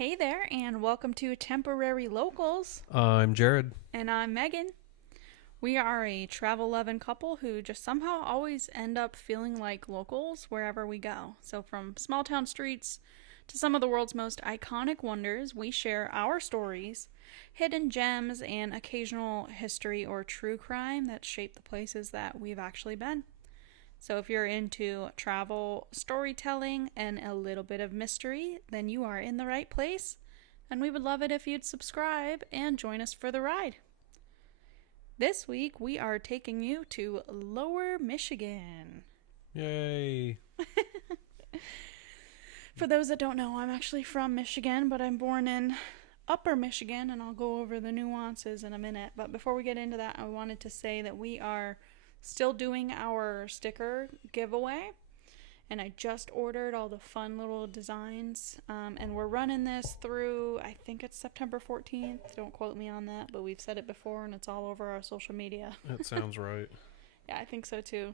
Hey there, and welcome to Temporary Locals. I'm Jared. And I'm Megan. We are a travel loving couple who just somehow always end up feeling like locals wherever we go. So, from small town streets to some of the world's most iconic wonders, we share our stories, hidden gems, and occasional history or true crime that shape the places that we've actually been. So, if you're into travel, storytelling, and a little bit of mystery, then you are in the right place. And we would love it if you'd subscribe and join us for the ride. This week, we are taking you to Lower Michigan. Yay. For those that don't know, I'm actually from Michigan, but I'm born in Upper Michigan, and I'll go over the nuances in a minute. But before we get into that, I wanted to say that we are still doing our sticker giveaway, and I just ordered all the fun little designs, and we're running this through, I think it's September 14th. Don't quote me on that, but we've said it before and it's all over our social media. That sounds right. Yeah, I think so too.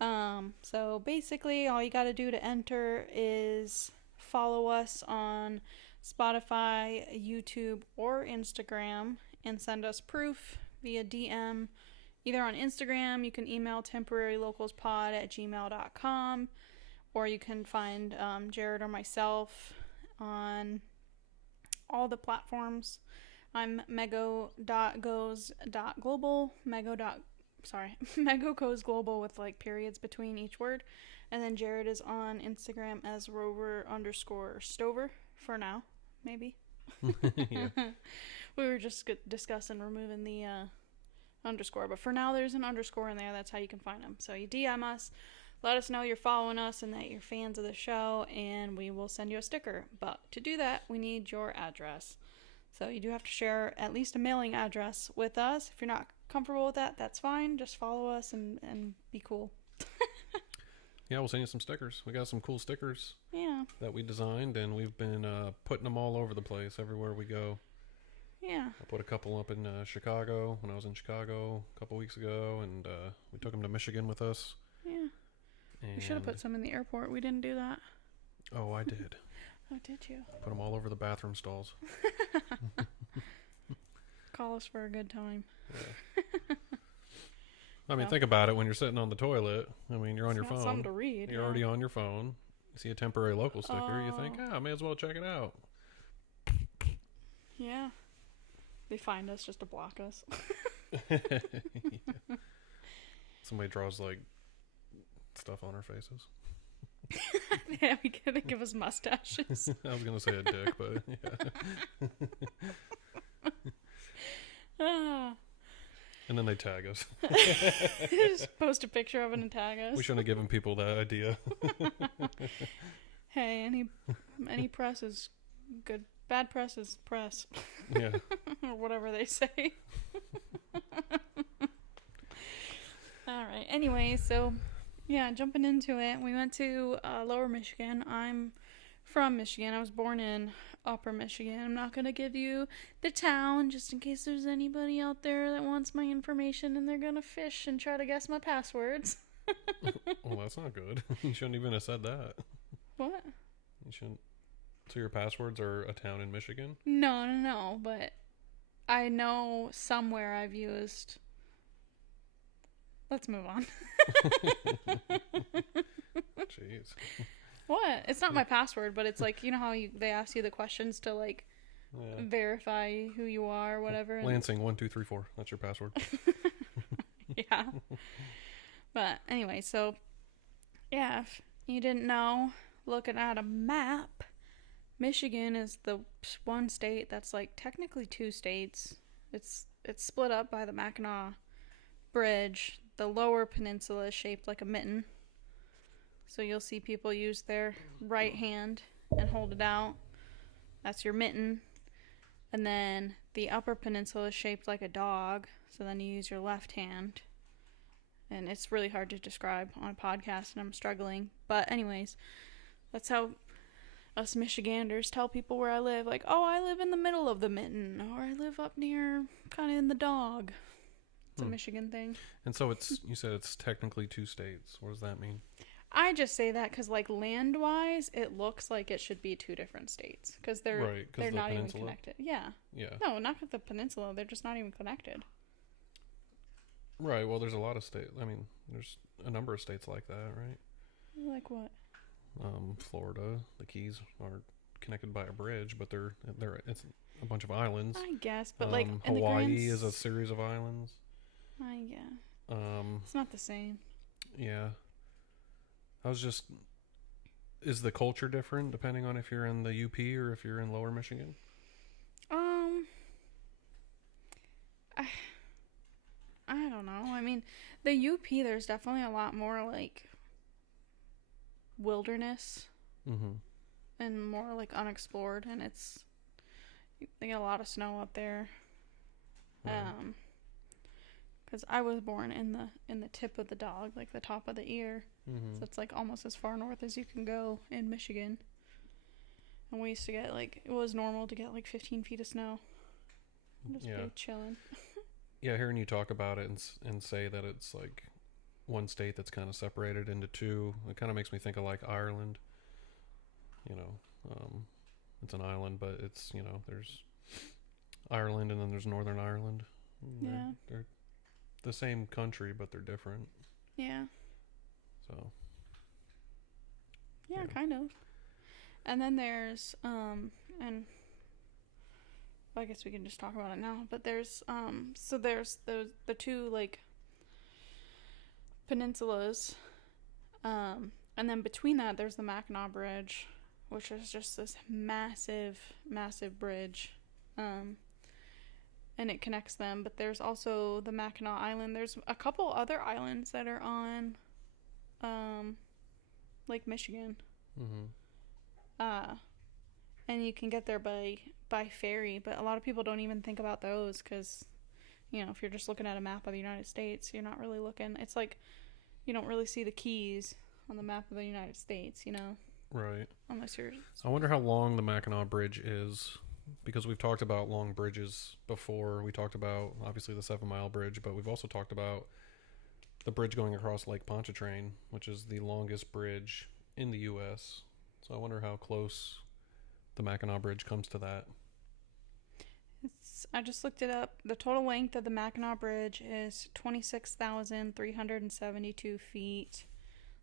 So basically all you got to do to enter is follow us on Spotify, YouTube, or Instagram and send us proof via DM. Either on Instagram, you can email TemporaryLocalsPod@gmail.com, or you can find Jared or myself on all the platforms. I'm mego.goes.global, Mego goes global with like periods between each word. And then Jared is on Instagram as rover_stover for now, maybe. Yeah. We were just discussing removing the underscore, but for now there's an underscore in there. That's how you can find them. So you DM us, let us know you're following us and that you're fans of the show, and we will send you a sticker. But to do that, we need your address. So you do have to share at least a mailing address with us. If you're not comfortable with that, that's fine. Just follow us and be cool. Yeah, we'll send you some stickers. We got some cool stickers Yeah. that we designed, and we've been putting them all over the place everywhere we go. Yeah. I put a couple up in Chicago when I was in Chicago a couple weeks ago, and we took them to Michigan with us. Yeah. We should have put some in the airport. We didn't do that. Oh, I did. Oh, did you? Put them all over the bathroom stalls. Call us for a good time. Yeah. I mean, think about it. When you're sitting on the toilet, I mean, you're on your phone. Something to read. You're already on your phone. You see a temporary local sticker. You think, I may as well check it out. Yeah. They find us just to block us. Yeah. Somebody draws like stuff on our faces. Yeah, they give us mustaches. I was gonna say a dick, but yeah. And then they tag us. Just post a picture of it and tag us. We shouldn't have given people that idea. Hey, any press is good. Bad press is press. Yeah. Or whatever they say. All right. Anyway, so yeah, jumping into it, we went to Lower Michigan. I'm from Michigan. I was born in Upper Michigan. I'm not going to give you the town just in case there's anybody out there that wants my information and they're going to fish and try to guess my passwords. Well, that's not good. You shouldn't even have said that. What? You shouldn't. So your passwords are a town in Michigan? No, but I know somewhere I've used. Let's move on. Jeez. What? It's not my password, but it's like, you know how they ask you the questions to like verify who you are or whatever. Lansing 1234. That's your password. Yeah. But anyway, so yeah, if you didn't know, looking at a map, Michigan is the one state that's like technically two states. It's split up by the Mackinac Bridge. The lower peninsula is shaped like a mitten. So you'll see people use their right hand and hold it out. That's your mitten. And then the upper peninsula is shaped like a dog. So then you use your left hand. And it's really hard to describe on a podcast and I'm struggling. But anyways, that's how us Michiganders tell people where I live. Like, oh, I live in the middle of the mitten. Or I live up near, kind of in the dog. It's a Michigan thing. And so you said it's technically two states. What does that mean? I just say that because, like, land-wise, it looks like it should be two different states because they're not even connected. Yeah. Yeah. No, not with the peninsula. They're just not even connected. Right. Well, there's a lot of states. I mean, there's a number of states like that, right? Like what? Florida, the Keys are connected by a bridge, but they're it's a bunch of islands. I guess, but like Hawaii is a series of islands. Yeah. It's not the same. Yeah. Is the culture different depending on if you're in the UP or if you're in Lower Michigan? I don't know. I mean, the UP, there's definitely a lot more like wilderness and more like unexplored, and they get a lot of snow up there. Right. Because I was born in the tip of the dog, like the top of the ear, Mm-hmm. so it's like almost as far north as you can go in Michigan. And we used to get it was normal to get like 15 feet of snow. Just be chilling. Yeah, hearing you talk about it and say that it's like one state that's kind of separated into two, it kind of makes me think of like Ireland. You know, it's an island, but it's, there's Ireland and then there's Northern Ireland. Yeah. They're the same country, but they're different. Yeah. So. Yeah, kind of. And then there's, and I guess we can just talk about it now, but there's the two, like, peninsulas, and then between that there's the Mackinac Bridge, which is just this massive, massive bridge, and it connects them, but there's also the Mackinac Island. There's a couple other islands that are on, Lake Michigan. And you can get there by ferry, but a lot of people don't even think about those because, if you're just looking at a map of the United States, you're not really looking. It's like you don't really see the Keys on the map of the United States, Right. Unless you're... I wonder how long the Mackinac Bridge is, because we've talked about long bridges before. We talked about, obviously, the 7 Mile Bridge, but we've also talked about the bridge going across Lake Pontchartrain, which is the longest bridge in the U.S. So I wonder how close the Mackinac Bridge comes to that. I just looked it up. The total length of the Mackinac Bridge is 26,372 feet.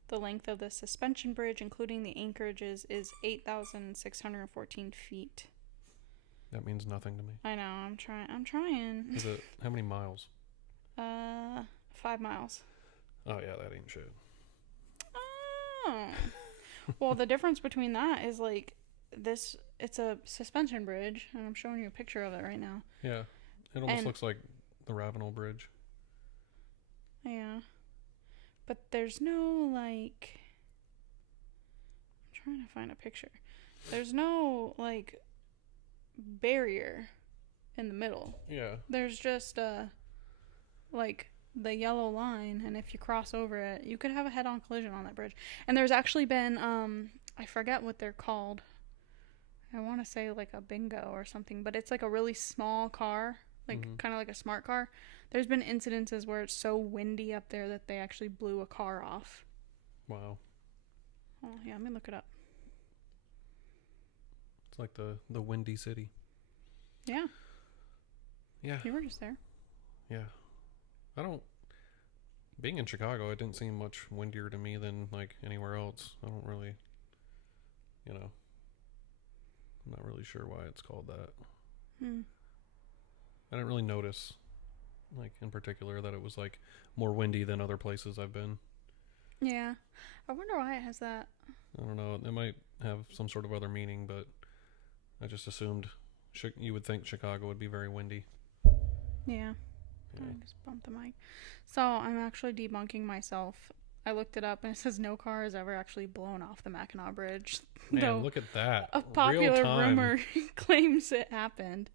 The length of the suspension bridge, including the anchorages, is 8,614 feet. That means nothing to me. I know. I'm trying. Is it how many miles? 5 miles. Oh yeah, that ain't shit. Oh. Well, the difference between that is like this. It's a suspension bridge, and I'm showing you a picture of it right now. Yeah, it almost looks like the Ravenel Bridge. Yeah, but there's no like. I'm trying to find a picture. There's no like barrier in the middle. Yeah. There's just like the yellow line, and if you cross over it, you could have a head-on collision on that bridge. And there's actually been I forget what they're called. I want to say like a bingo or something, but it's like a really small car, like kind of like a smart car. There's been incidences where it's so windy up there that they actually blew a car off. Wow. Oh yeah, let me look it up. It's like the Windy City. Yeah. Yeah. You were just there. Yeah. Being in Chicago, it didn't seem much windier to me than like anywhere else. I don't really, I'm not really sure why it's called that. I didn't really notice, like in particular, that it was like more windy than other places I've been. Yeah. I wonder why it has that. I don't know. It might have some sort of other meaning, but I just assumed you would think Chicago would be very windy. Yeah. I just bumped the mic. So I'm actually debunking myself. I looked it up and it says no car has ever actually blown off the Mackinac Bridge. Man, look at that. A popular rumor claims it happened.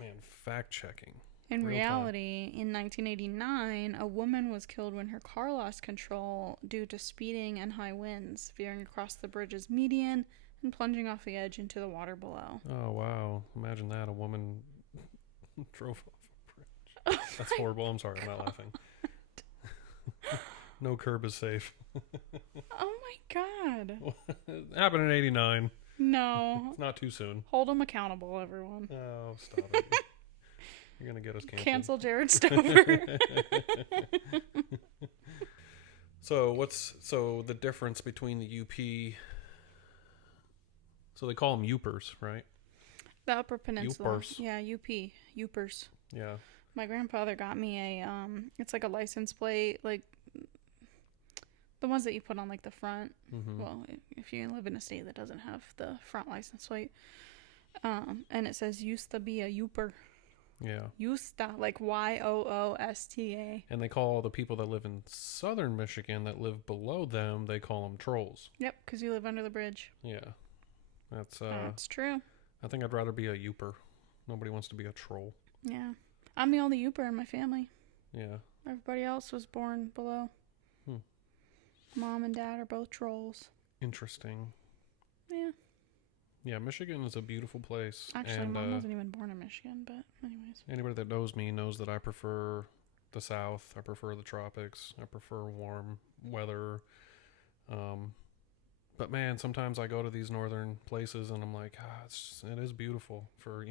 Man, fact checking. In reality, in 1989, a woman was killed when her car lost control due to speeding and high winds, veering across the bridge's median and plunging off the edge into the water below. Oh, wow. Imagine that. A woman drove off a bridge. That's horrible. I'm sorry. I'm not laughing. No curb is safe. Oh my God. It happened in 89. No. It's not too soon. Hold them accountable, everyone. Oh, stop it. You're going to get us canceled. Cancel Jared Stover. So the difference between the UP... So they call them Upers, right? The Upper Peninsula. Upers. Yeah, UP. Upers. Yeah. My grandfather got me a, it's like a license plate, like the ones that you put on like the front. Mm-hmm. Well, if you live in a state that doesn't have the front license plate. And it says used to be a Uper. Yeah. Yusta, like Yoosta. And they call the people that live in southern Michigan that live below them, they call them trolls. Yep, because you live under the bridge. Yeah. That's true. I think I'd rather be a Uper. Nobody wants to be a troll. Yeah. I'm the only Uper in my family. Yeah. Everybody else was born below. Mom and dad are both trolls. Interesting. Yeah. Yeah, Michigan is a beautiful place. Actually, Mom wasn't even born in Michigan, but anyways. Anybody that knows me knows that I prefer the South. I prefer the tropics. I prefer warm weather. But man, sometimes I go to these northern places and I'm like, it is beautiful for,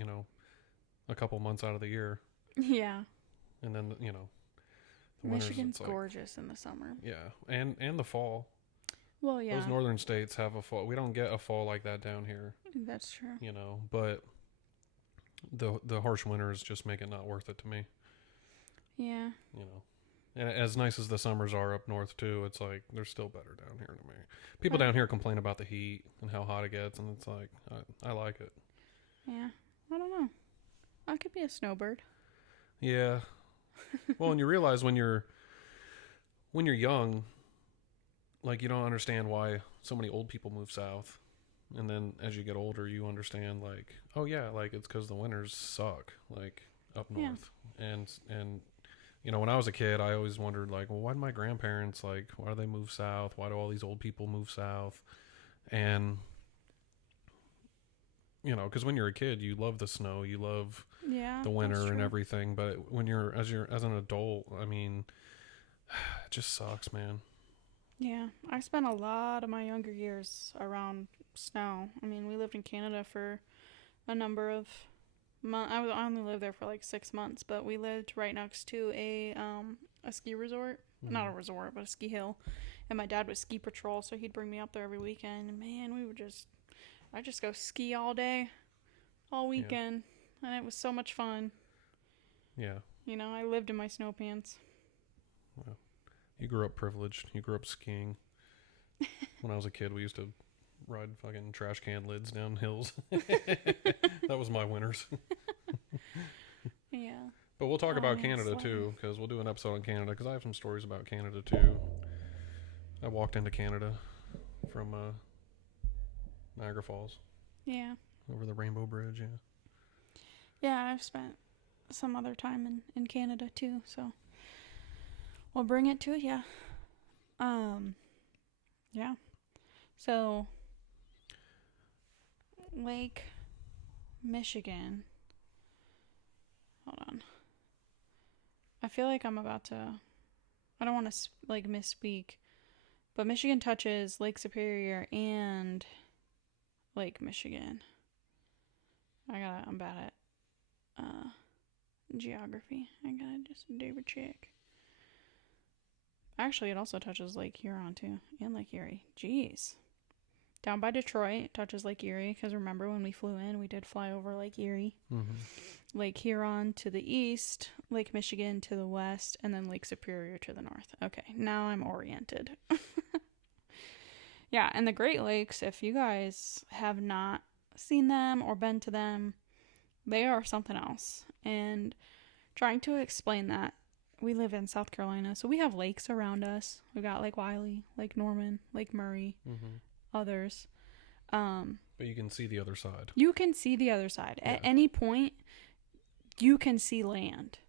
a couple months out of the year. Yeah. And then, the Michigan's gorgeous in the summer. Yeah. And the fall. Well, yeah. Those northern states have a fall. We don't get a fall like that down here. That's true. But the harsh winters just make it not worth it to me. Yeah. And as nice as the summers are up north too, it's like they're still better down here to me. People down here complain about the heat and how hot it gets, and it's like I like it. Yeah. I don't know. I could be a snowbird. Yeah. Well, and you realize when you're young, like you don't understand why so many old people move south. And then as you get older, you understand like, oh yeah, like it's because the winters suck, like up north. Yeah. And when I was a kid, I always wondered like, well, why do my grandparents why do they move south? Why do all these old people move south? And because when you're a kid, you love the snow, you love the winter and everything. But when you're as an adult, I mean, it just sucks, man. Yeah, I spent a lot of my younger years around snow. I mean, we lived in Canada for a number of months. I only lived there for like 6 months, but we lived right next to a ski resort. Mm-hmm. Not a resort, but a ski hill. And my dad was ski patrol, so he'd bring me up there every weekend. And man, I'd just go ski all day, all weekend. Yeah. And it was so much fun. Yeah. I lived in my snow pants. Wow. You grew up privileged. You grew up skiing. When I was a kid, we used to ride fucking trash can lids down hills. That was my winters. Yeah. But we'll talk about Canada too, because we'll do an episode on Canada, because I have some stories about Canada too. I walked into Canada from Niagara Falls. Yeah. Over the Rainbow Bridge, yeah. Yeah, I've spent some other time in Canada too, so we'll bring it to you. Yeah. So, Lake Michigan. Hold on. I feel like I'm about to... I don't want to, misspeak. But Michigan touches Lake Superior and Lake Michigan. I'm bad at geography. I gotta just double check. Actually, it also touches Lake Huron, too. And Lake Erie. Jeez. Down by Detroit, it touches Lake Erie. Because remember, when we flew in, we did fly over Lake Erie. Mm-hmm. Lake Huron to the east. Lake Michigan to the west. And then Lake Superior to the north. Okay, now I'm oriented. Yeah, and the Great Lakes, if you guys have not seen them or been to them, they are something else. And trying to explain that, we live in South Carolina, so we have lakes around us. We got Lake Wylie, Lake Norman, Lake Murray, others. But you can see the other side. You can see the other side. Yeah. At any point, you can see land.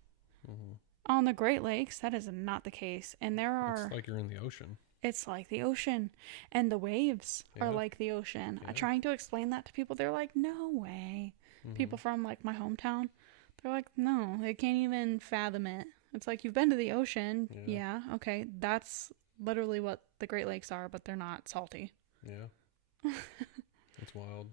Mm-hmm. On the Great Lakes, that is not the case. And it's like you're in the ocean. It's like the ocean. And the waves are like the ocean. Yeah. Trying to explain that to people, they're like, no way. Mm-hmm. People from, my hometown, they're like, no, they can't even fathom it. It's like, you've been to the ocean. Yeah, okay, that's literally what the Great Lakes are, but they're not salty. Yeah. It's wild.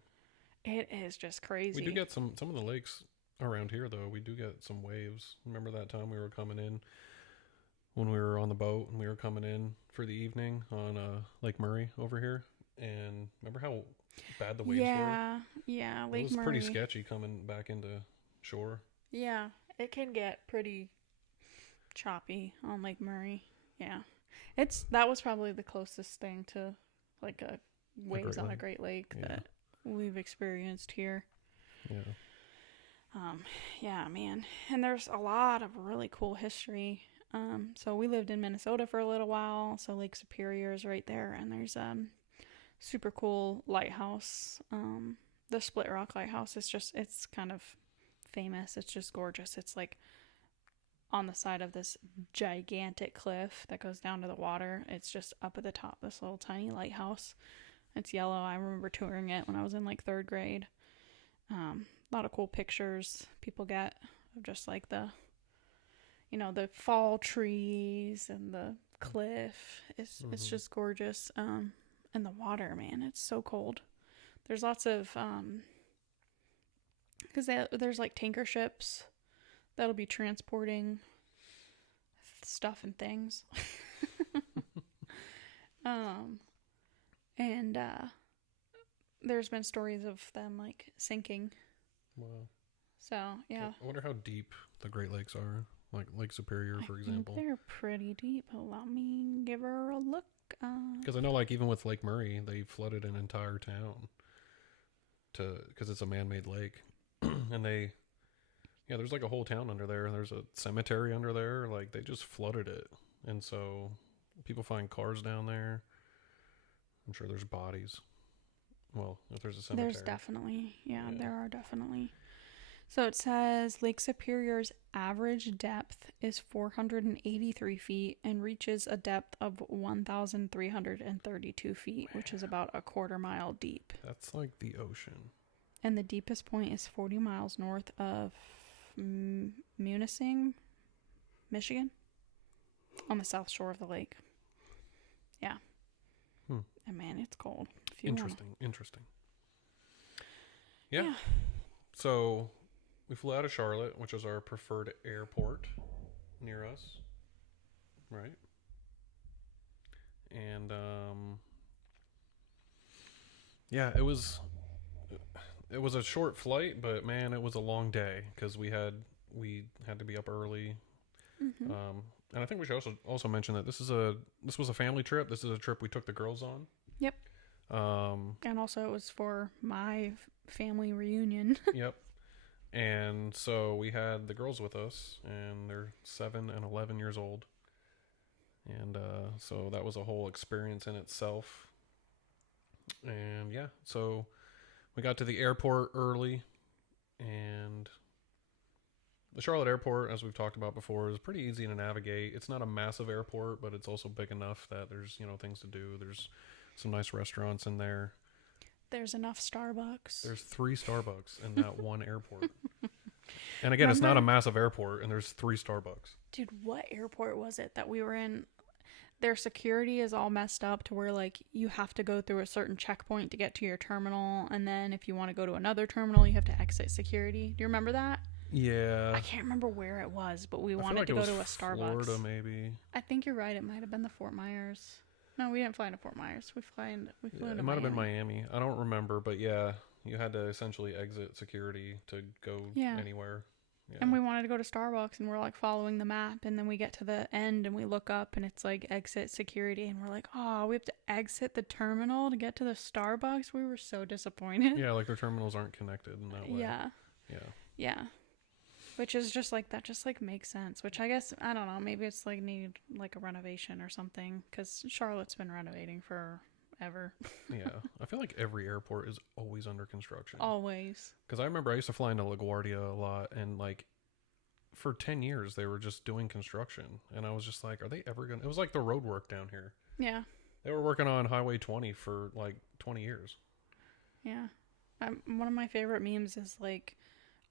It is just crazy. We do get some of the lakes around here, though. We do get some waves. Remember that time we were coming in when we were on the boat and we were coming in for the evening on Lake Murray over here? And remember how bad the waves were? Yeah, It Lake was Murray. pretty sketchy coming back into shore. Yeah, it can get pretty choppy on Lake Murray. Yeah. That was probably the closest thing to like a waves on a Great Lake that we've experienced here. Yeah. Yeah, man. And there's a lot of really cool history. So we lived in Minnesota for a little while, so Lake Superior is right there, and there's super cool lighthouse. The Split Rock Lighthouse it's kind of famous. It's just gorgeous. It's like on the side of this gigantic cliff that goes down to the water. It's just up at the top, this little tiny lighthouse. It's yellow. I remember touring it when I was in like 3rd grade. A lot of cool pictures people get of just like the the fall trees and the cliff. It's just gorgeous. And the water, man, it's so cold. There's lots of because there's like tanker ships that'll be transporting stuff and things. And there's been stories of them like sinking. Wow. So yeah. I wonder how deep the Great Lakes are. Like Lake Superior, for example. They're pretty deep. Let me give her a look. Because I know, like, even with Lake Murray, they flooded an entire town because it's a man-made lake. And there's like a whole town under there. There's a cemetery under there. Like, they just flooded it. And so people find cars down there. I'm sure there's bodies. Well, if there's a cemetery. There's definitely, there are definitely. So it says Lake Superior's average depth is 483 feet and reaches a depth of 1,332 feet, which is about a quarter mile deep. That's like the ocean. And the deepest point is 40 miles north of Munising, Michigan, on the south shore of the lake. Yeah. And man, it's cold. Interesting. Yeah. So we flew out of Charlotte, which is our preferred airport near us, right? And it was a short flight, but man, it was a long day because we had to be up early. Mm-hmm. And I think we should also mention that this was a family trip. This is a trip we took the girls on. Yep. And also it was for my family reunion. Yep. And so we had the girls with us, and they're 7 and 11 years old. And so that was a whole experience in itself. And yeah, so we got to the airport early, and the Charlotte airport, as we've talked about before, is pretty easy to navigate. It's not a massive airport, but it's also big enough that there's, things to do. There's some nice restaurants in there. There's enough Starbucks. There's 3 Starbucks in that one airport. And again, it's not a massive airport, and there's 3 Starbucks. Dude, what airport was it that we were in? Their security is all messed up to where, like, you have to go through a certain checkpoint to get to your terminal, and then if you want to go to another terminal, you have to exit security. Do you remember that? Yeah. I can't remember where it was, but we wanted to go to a Starbucks. Florida, maybe. I think you're right. It might have been the Fort Myers. No, we didn't fly into Fort Myers. We flew into It might have been Miami. I don't remember, but yeah, you had to essentially exit security to go anywhere. Yeah. And we wanted to go to Starbucks, and we're like following the map, and then we get to the end and we look up and it's like exit security, and we're like, oh, we have to exit the terminal to get to the Starbucks. We were so disappointed. Yeah, like their terminals aren't connected in that way. Yeah. Which is just like, that just like makes sense, which I guess, I don't know, maybe it's like need like a renovation or something, because Charlotte's been renovating forever. Yeah, I feel like every airport is always under construction. Always. Because I remember I used to fly into LaGuardia a lot, and like for 10 years they were just doing construction, and I was just like, are they ever gonna, it was like the road work down here. Yeah. They were working on Highway 20 for like 20 years. Yeah. One of my favorite memes is like,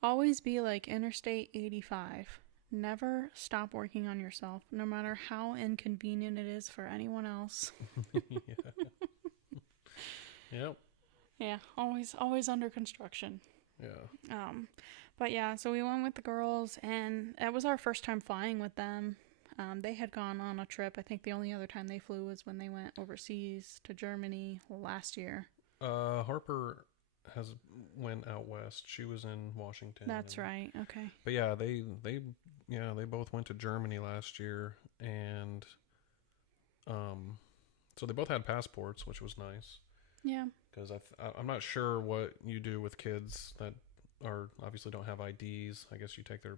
always be like Interstate 85, never stop working on yourself, no matter how inconvenient it is for anyone else. Yep. Yeah, always under construction. Yeah. But yeah, so we went with the girls, and it was our first time flying with them. They had gone on a trip. I think the only other time they flew was when they went overseas to Germany last year. Harper went out west. She was in Washington. That's right. Okay. But yeah, they both went to Germany last year, and so they both had passports, which was nice. Yeah. Because I'm not sure what you do with kids that are obviously don't have IDs. I guess you take their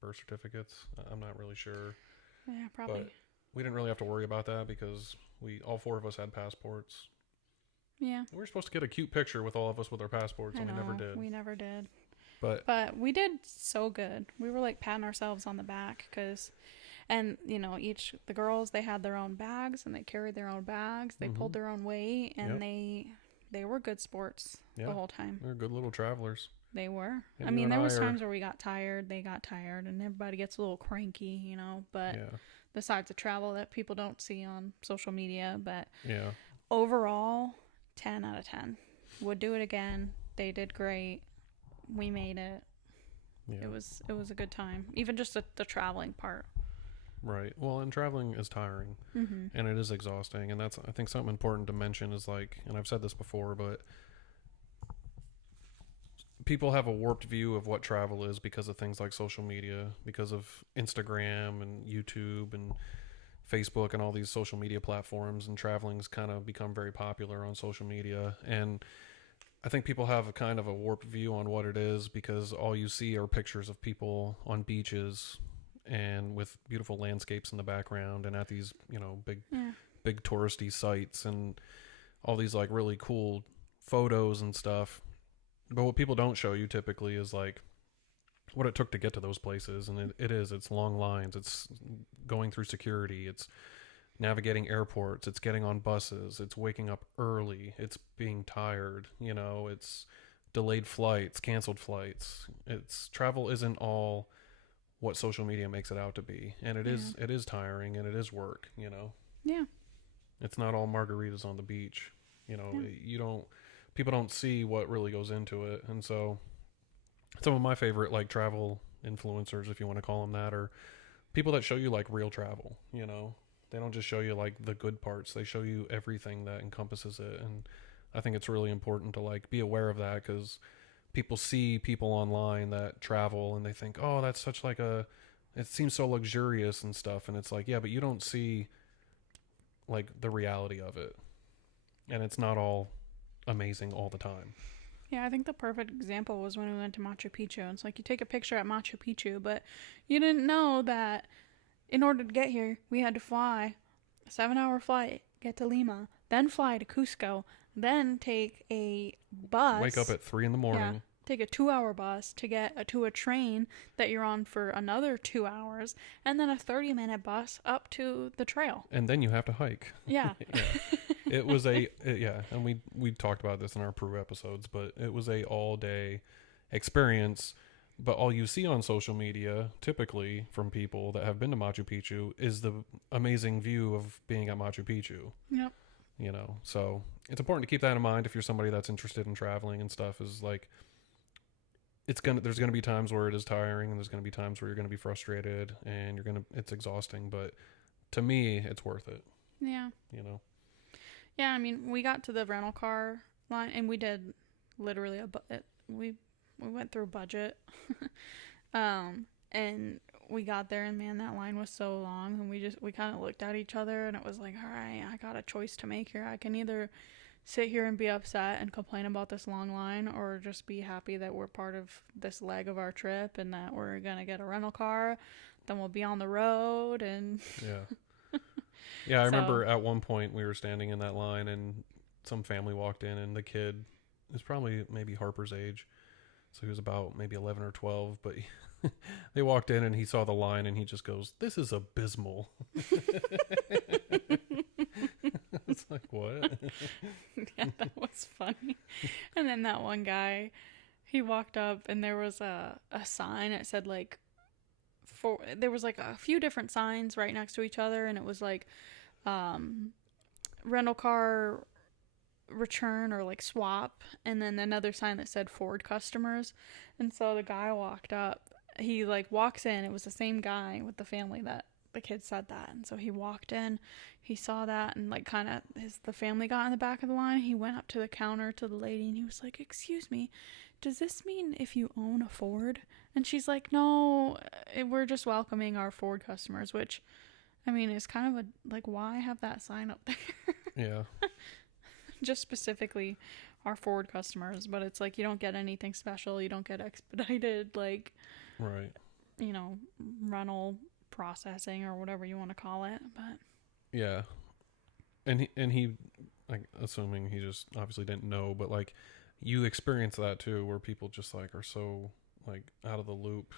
birth certificates. I'm not really sure. Yeah, probably. But we didn't really have to worry about that because all four of us had passports. Yeah. We were supposed to get a cute picture with all of us with our passports, and we never did. We never did. But we did so good. We were like patting ourselves on the back and you know, the girls, they had their own bags and they carried their own bags. They pulled their own weight, and they were good sports the whole time. They're good little travelers. They were. And I mean, there was times where we got tired, they got tired, and everybody gets a little cranky, you know, but besides the travel that people don't see on social media, but overall, 10 out of 10. Would do it again. They did great. We made it. Yeah. It was a good time. Even just the traveling part. Right. Well, and traveling is tiring, and it is exhausting, and that's, I think, something important to mention is like, and I've said this before, but people have a warped view of what travel is because of things like social media, because of Instagram and YouTube and Facebook and all these social media platforms, and traveling's kind of become very popular on social media. And I think people have a kind of a warped view on what it is because all you see are pictures of people on beaches and with beautiful landscapes in the background and at these, you know, big touristy sites and all these like really cool photos and stuff. But what people don't show you typically is like what it took to get to those places. And it's long lines. It's going through security. It's navigating airports. It's getting on buses. It's waking up early. It's being tired. You know, it's delayed flights, canceled flights. Travel isn't all what social media makes it out to be. And it is tiring, and it is work, you know? Yeah. It's not all margaritas on the beach. You know, people don't see what really goes into it. And so some of my favorite like travel influencers, if you want to call them that, are people that show you like real travel, you know? They don't just show you like the good parts. They show you everything that encompasses it. And I think it's really important to like be aware of that, because people see people online that travel and they think, oh, that's such like it seems so luxurious and stuff. And it's like, yeah, but you don't see like the reality of it. And it's not all amazing all the time. Yeah, I think the perfect example was when we went to Machu Picchu. It's like you take a picture at Machu Picchu, but you didn't know that in order to get here, we had to fly a 7-hour flight, get to Lima, then fly to Cusco, then take a bus. Wake up at 3 a.m. Yeah, take a 2-hour bus to get to a train that you're on for another 2 hours, and then a 30-minute bus up to the trail. And then you have to hike. Yeah. It was and we talked about this in our Peru episodes, but it was a all-day experience. But all you see on social media, typically from people that have been to Machu Picchu, is the amazing view of being at Machu Picchu. Yep. You know, so it's important to keep that in mind if you're somebody that's interested in traveling and stuff. Is like, there's gonna be times where it is tiring, and there's gonna be times where you're gonna be frustrated, and it's exhausting. But to me, it's worth it. Yeah. You know. Yeah, I mean, we got to the rental car line, and we did literally we went through budget, and we got there, and man, that line was so long, and we kind of looked at each other, and it was like, all right, I got a choice to make here. I can either sit here and be upset and complain about this long line, or just be happy that we're part of this leg of our trip and that we're gonna get a rental car, then we'll be on the road. And yeah, I remember at one point we were standing in that line, and some family walked in, and the kid is probably maybe Harper's age. So he was about maybe 11 or 12, but they walked in and he saw the line and he just goes, "This is abysmal." It's like, what? Yeah, that was funny. And then that one guy, he walked up and there was a sign. It said like there was like a few different signs right next to each other, and it was like rental car return or like swap, and then another sign that said Ford customers. And so the guy walked up, he like walks in, it was the same guy with the family that the kid said that. And so he walked in, he saw that, and like kind of the family got in the back of the line. He went up to the counter to the lady and he was like, "Excuse me, does this mean if you own a Ford?" And she's like, "No, we're just welcoming our Ford customers," which I mean is kind of a like, why have that sign up there? Yeah. Just specifically our Ford customers, but it's like you don't get anything special, you don't get expedited like, right, you know, rental processing or whatever you want to call it. But yeah, and he like, assuming he just obviously didn't know, but like you experience that too, where people just like are so like out of the loop.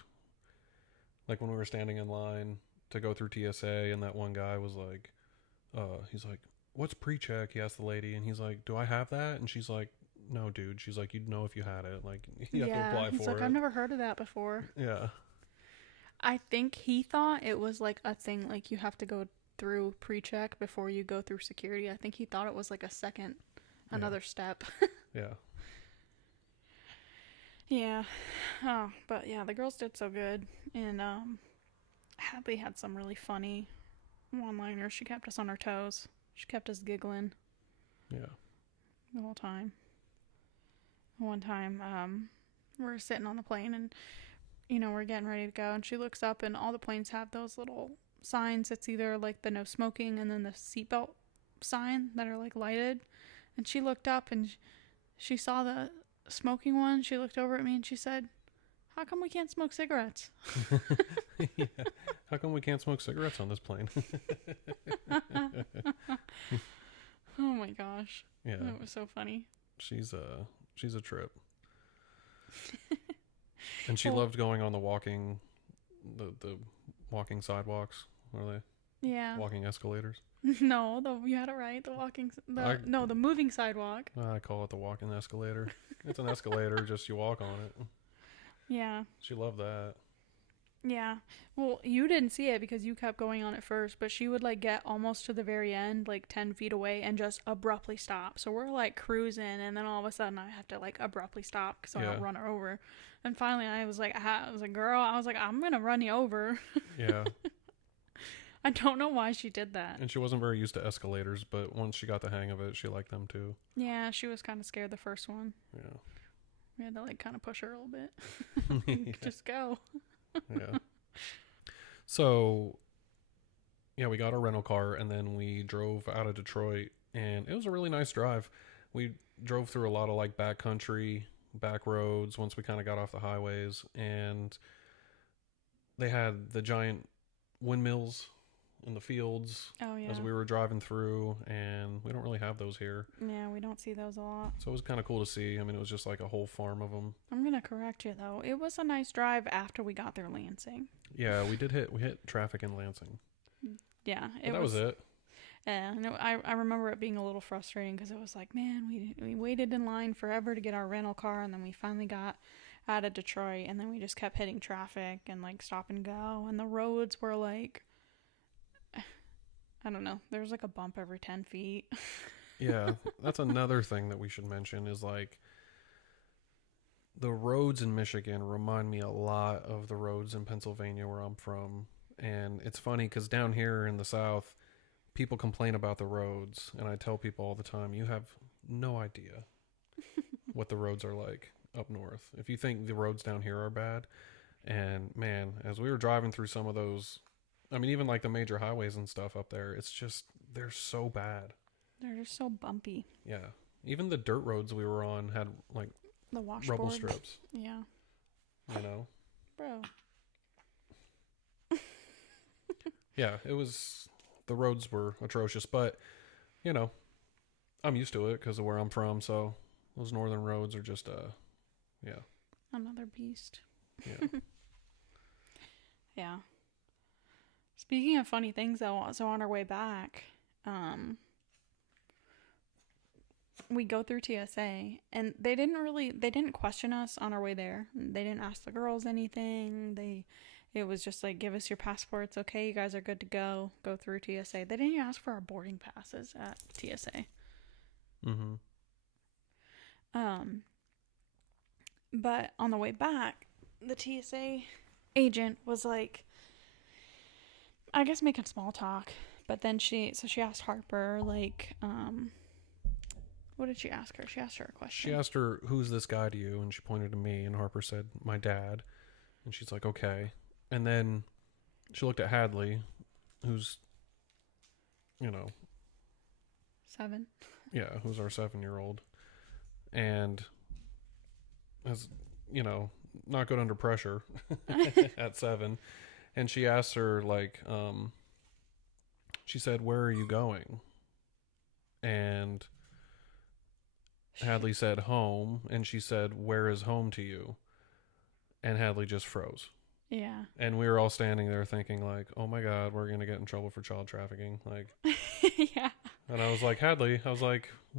Like when we were standing in line to go through TSA, and that one guy was like, he's like, "What's pre-check?" He asked the lady, and he's like, "Do I have that?" And she's like, "No, dude." She's like, "You'd know if you had it. Like, you have to apply he's for like, it." "I've never heard of that before." Yeah. I think he thought it was like a thing, like you have to go through pre-check before you go through security. I think he thought it was like another step. Yeah. Yeah. Oh, but yeah, the girls did so good. And Hadley had some really funny one-liners. She kept us on our toes. She kept us giggling. Yeah. The whole time. One time, we're sitting on the plane and, you know, we're getting ready to go, and she looks up, and all the planes have those little signs. It's either like the no smoking and then the seatbelt sign that are like lighted. And she looked up and she saw the smoking one. She looked over at me and she said, "How come we can't smoke cigarettes?" Yeah. How come we can't smoke cigarettes on this plane? Oh my gosh. Yeah. That was so funny. She's a trip. And she loved going on the walking sidewalks. What are they? Yeah. Walking escalators. No, you had it right. The moving sidewalk. I call it the walking escalator. It's an escalator, just you walk on it. Yeah. She loved that. Yeah. Well, you didn't see it because you kept going on it first, but she would like get almost to the very end, like 10 feet away, and just abruptly stop. So we're like cruising, and then all of a sudden I have to like abruptly stop so I don't run her over. And finally I was like, "Girl," I was like, "I'm going to run you over." Yeah. I don't know why she did that. And she wasn't very used to escalators, but once she got the hang of it, she liked them too. Yeah, she was kind of scared the first one. Yeah. We had to like kind of push her a little bit. Yeah. Just go. Yeah. So, yeah, we got a rental car, and then we drove out of Detroit, and it was a really nice drive. We drove through a lot of like back country, back roads once we kind of got off the highways, and they had the giant windmills in the fields as we were driving through, and we don't really have those here. Yeah, we don't see those a lot. So it was kind of cool to see. I mean, it was just like a whole farm of them. I'm gonna correct you though. It was a nice drive after we got through Lansing. Yeah, we hit traffic in Lansing. Yeah, that was it. Yeah, and I remember it being a little frustrating because it was like, man, we waited in line forever to get our rental car, and then we finally got out of Detroit, and then we just kept hitting traffic and like stop and go, and the roads were like, I don't know, there was like a bump every 10 feet. Yeah, that's another thing that we should mention is like the roads in Michigan remind me a lot of the roads in Pennsylvania where I'm from. And it's funny because down here in the South, people complain about the roads, and I tell people all the time, you have no idea what the roads are like up north. If you think the roads down here are bad, and man, as we were driving through some of those, I mean, even like the major highways and stuff up there, it's just, they're so bad. They're just so bumpy. Yeah. Even the dirt roads we were on had like the washboard rubble strips. Yeah. You know? Bro. Yeah, the roads were atrocious, but, you know, I'm used to it because of where I'm from, so those northern roads are just, yeah. Another beast. Yeah. Yeah. Speaking of funny things, though, so on our way back, we go through TSA, and they didn't question us on our way there. They didn't ask the girls anything. it was just like, give us your passports. Okay, you guys are good to go. Go through TSA. They didn't even ask for our boarding passes at TSA. Mm-hmm. But on the way back, the TSA agent was like, I guess making small talk. But then she asked Harper, like, what did she ask her? She asked her a question. She asked her, who's this guy to you? And she pointed to me, and Harper said, my dad. And she's like, okay. And then she looked at Hadley, who's, 7. yeah, who's our 7-year-old. And is, not good under pressure at 7. And she asked her, like, she said, where are you going? And Hadley said, home. And she said, where is home to you? And Hadley just froze. Yeah. And we were all standing there thinking, like, oh my God, we're going to get in trouble for child trafficking. Like, yeah. And I was like, Hadley,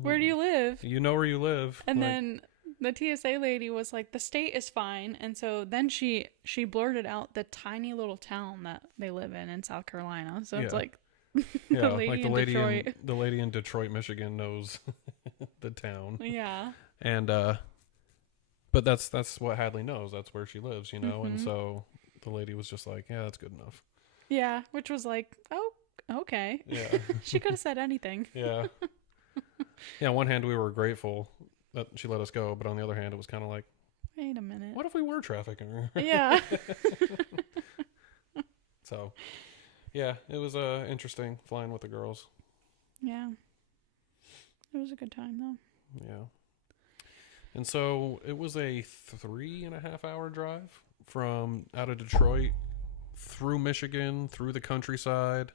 where do you live? You know where you live. And then the TSA lady was like, the state is fine. And so then she blurted out the tiny little town that they live in South Carolina. So it's like, the lady in Detroit, Michigan knows the town. Yeah. And but that's what Hadley knows. That's where she lives, Mm-hmm. And so the lady was just like, yeah, that's good enough. Yeah, which was like, oh, okay. Yeah. She could have said anything. Yeah. Yeah, on one hand we were grateful that she let us go, but on the other hand it was kind of like, wait a minute. What if we were trafficking her? Yeah. So, yeah, it was interesting flying with the girls. Yeah. It was a good time though. Yeah. And so it was a 3.5 hour drive from out of Detroit through Michigan, through the countryside,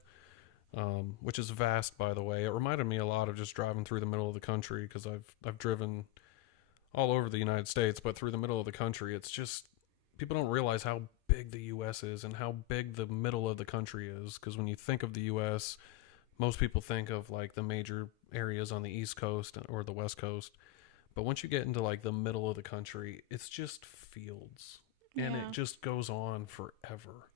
which is vast, by the way. It reminded me a lot of just driving through the middle of the country, because I've driven all over the United States, but through the middle of the country, it's just, people don't realize how big the U.S. is and how big the middle of the country is. Because when you think of the U.S., most people think of like the major areas on the East Coast or the West Coast. But once you get into like the middle of the country, it's just fields. And it just goes on forever.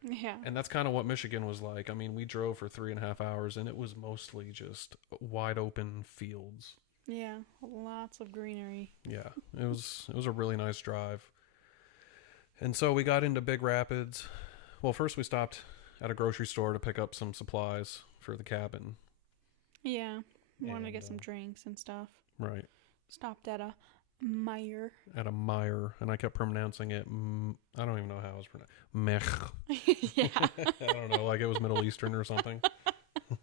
Yeah. And that's kind of what Michigan was like. I mean, we drove for 3.5 hours and it was mostly just wide open fields. Yeah. Lots of greenery. Yeah. It was a really nice drive. And so we got into Big Rapids. Well, first we stopped at a grocery store to pick up some supplies for the cabin. Yeah. Wanted to get some drinks and stuff. Right. Stopped at a Meijer. At a Meijer, and I kept pronouncing it. I don't even know how it was pronounced. Mech. Yeah. I don't know, like it was Middle Eastern or something.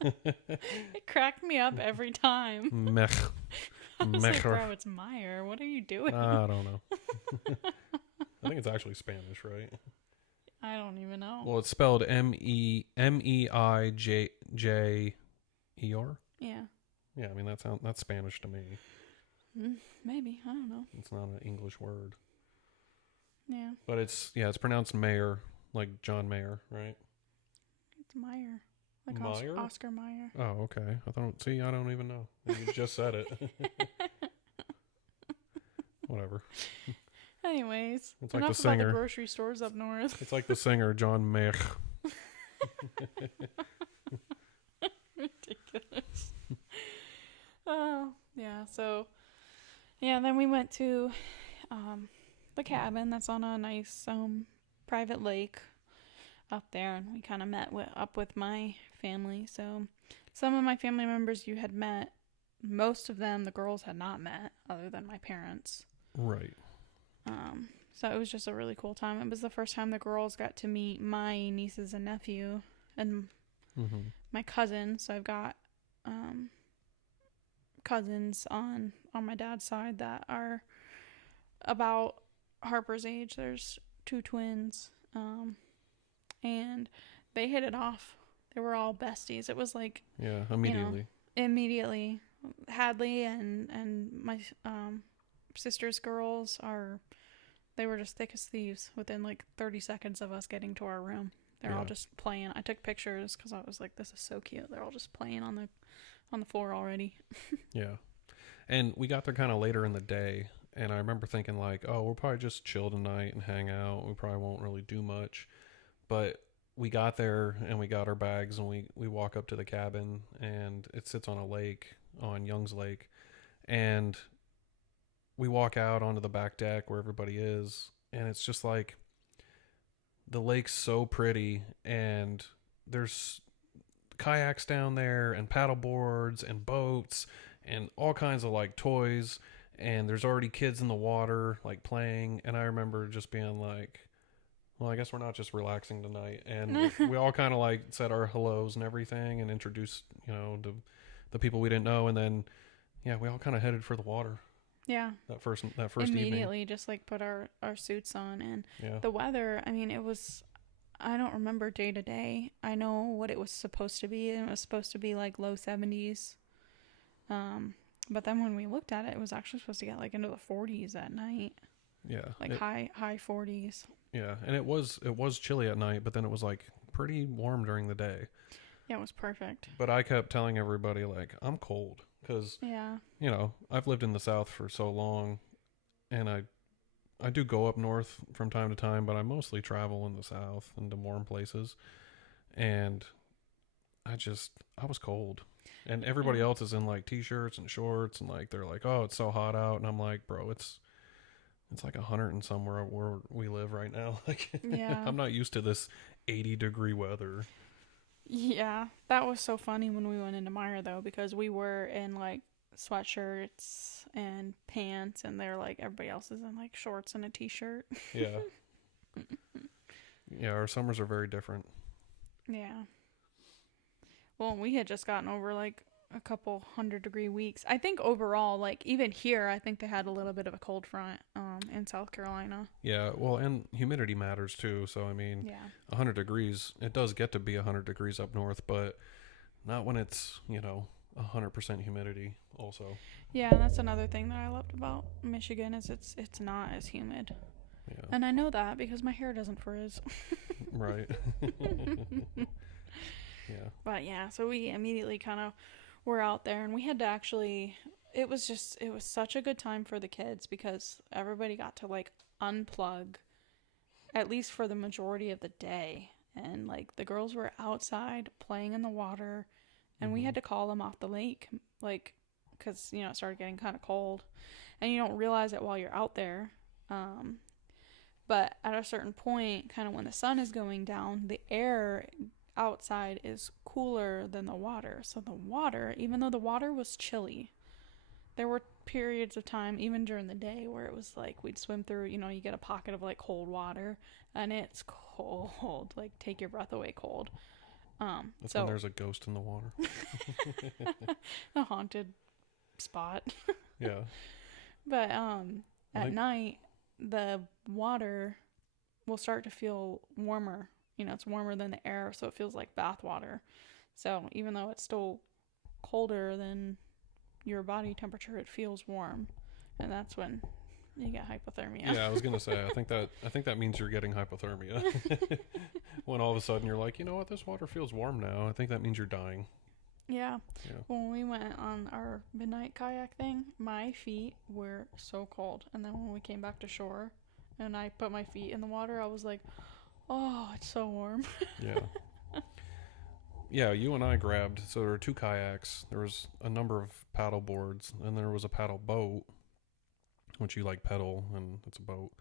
It cracked me up every time. Mech. I was like, bro, it's Meijer. What are you doing? I don't know. I think it's actually Spanish, right? I don't even know. Well, it's spelled Meijer. Yeah. Yeah, I mean that's Spanish to me. Maybe, I don't know. It's not an English word. Yeah. But it's pronounced Mayer, like John Mayer, right? It's Meijer. Like Meijer? Oscar Mayer. Oh, okay. I don't even know. You just said it. Whatever. Anyways, it's like enough the singer. about the grocery stores up north. It's like the singer John Mayer. Ridiculous. Oh, yeah. So, yeah, then we went to the cabin that's on a nice private lake up there, and we kind of met up with my family. So, some of my family members you had met. Most of them, the girls had not met, other than my parents. Right. So it was just a really cool time. It was the first time the girls got to meet my nieces and nephew and my cousin. So I've got cousins on my dad's side that are about Harper's age. There's 2 twins, and they hit it off. They were all besties. It was like, immediately. Immediately, Hadley and my sister's girls they were just thick as thieves within like 30 seconds of us getting to our room. They're all just playing. I took pictures because I was like, this is so cute. They're all just playing on the floor already. Yeah. And we got there kind of later in the day, and I remember thinking like, oh, we'll probably just chill tonight and hang out. We probably won't really do much. But we got there and we got our bags and we walk up to the cabin and it sits on a lake, on Young's Lake. And we walk out onto the back deck where everybody is. And it's just like the lake's so pretty and there's kayaks down there and paddle boards and boats and all kinds of like toys, and there's already kids in the water like playing. And I remember just being like, well, I guess we're not just relaxing tonight. And we all kind of like said our hellos and everything and introduced, the people we didn't know. And then yeah, we all kind of headed for the water Yeah. that first Immediately evening. just like put our suits on, and Yeah. the weather, I mean, it was, I don't remember day to day. I know what it was supposed to be, and it was supposed to be like low 70s. But then when we looked at it, it was actually supposed to get like into the 40s at night. Yeah. Like high 40s. Yeah, and it was chilly at night, but then it was like pretty warm during the day. Yeah, it was perfect. But I kept telling everybody like I'm cold because Yeah. I've lived in the South for so long, and I do go up north from time to time, but I mostly travel in the South and to warm places, and I was cold, and everybody else is in like t-shirts and shorts, and like they're like, oh, it's so hot out, and I'm like, bro, it's like 100 and somewhere where we live right now. Like, Yeah. I'm not used to this 80-degree weather. Yeah, that was so funny when we went into Meyer though, because we were in like sweatshirts and pants, and they're like, everybody else is in like shorts and a t-shirt. Yeah. Yeah, our summers are very different. Yeah. Well, we had just gotten over like a couple 100-degree weeks. I think overall, like even here, I think they had a little bit of a cold front in South Carolina. Yeah, well, and humidity matters too. So, I mean, Yeah. 100 degrees, it does get to be 100 degrees up north, but not when it's, 100% humidity also. Yeah, and that's another thing that I loved about Michigan is it's not as humid. Yeah. And I know that because my hair doesn't frizz. Right. Yeah. But yeah, so we immediately kind of were out there, and we had to actually, it was such a good time for the kids because everybody got to like unplug at least for the majority of the day. And like the girls were outside playing in the water, and we had to call them off the lake, like, because it started getting kind of cold, and you don't realize it while you're out there. But at a certain point, kind of when the sun is going down, the air outside is cooler than the water. So the water, even though the water was chilly, there were periods of time, even during the day, where it was like we'd swim through, you get a pocket of like cold water, and it's cold, like take your breath away cold. That's when there's a ghost in the water. A haunted spot. Yeah. But at night, the water will start to feel warmer. It's warmer than the air, so it feels like bath water. So even though it's still colder than your body temperature, it feels warm, and that's when you get hypothermia. Yeah, I was gonna say, I think that means you're getting hypothermia. When all of a sudden you're like, you know what, this water feels warm now. I think that means you're dying. Yeah. Yeah. When we went on our midnight kayak thing, my feet were so cold, and then when we came back to shore, and I put my feet in the water, I was like, oh, it's so warm. Yeah. Yeah, you and I grabbed, so there were 2 kayaks, there was a number of paddle boards, and there was a paddle boat, which you like pedal, and it's a boat.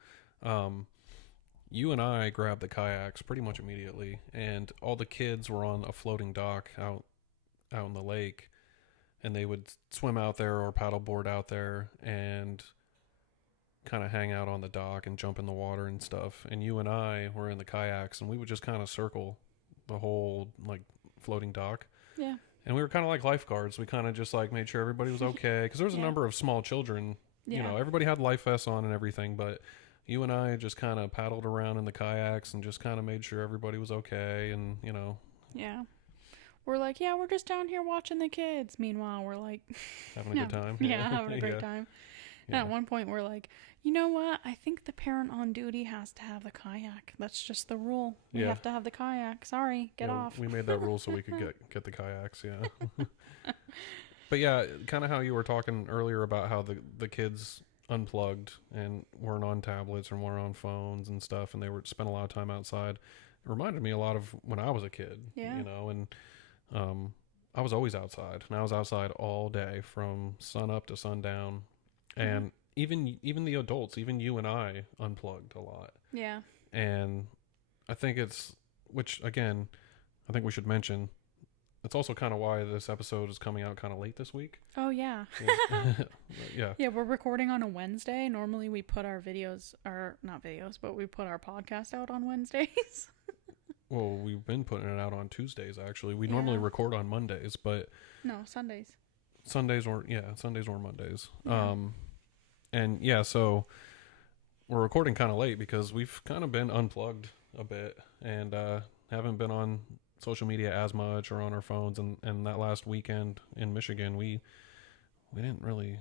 You and I grabbed the kayaks pretty much immediately, and all the kids were on a floating dock out in the lake, and they would swim out there or paddleboard out there and kind of hang out on the dock and jump in the water and stuff. And you and I were in the kayaks, and we would just kind of circle the whole like floating dock. Yeah. And we were kind of like lifeguards. We kind of just like made sure everybody was okay, because there was a number of small children. Yeah. Everybody had life vests on and everything, but you and I just kind of paddled around in the kayaks and just kind of made sure everybody was okay. And Yeah. We're like, yeah, we're just down here watching the kids. Meanwhile, we're like having a good time. Yeah, having a great time. And Yeah. at one point, we're like, you know what? I think the parent on duty has to have the kayak. That's just the rule. We have to have the kayak. Sorry, get off. We made that rule so we could get the kayaks. Yeah. But yeah, kind of how you were talking earlier about how the kids unplugged and weren't on tablets and weren't on phones and stuff, and they were spent a lot of time outside. reminded me a lot of when I was a kid. Yeah. You know, and I was always outside, and I was outside all day from sun up to sundown, and even the adults, even you and I, unplugged a lot. Yeah. And I think which again, I think we should mention, it's also kind of why this episode is coming out kind of late this week. Oh, yeah. Yeah. Yeah, we're recording on a Wednesday. Normally we put our videos, or not videos, but we put our podcast out on Wednesdays. Well, we've been putting it out on Tuesdays, actually. We normally record on Mondays, but... No, Sundays. Sundays or Mondays. Yeah. And yeah, so we're recording kind of late because we've kind of been unplugged a bit and haven't been on social media as much or on our phones. And that last weekend in Michigan, we didn't really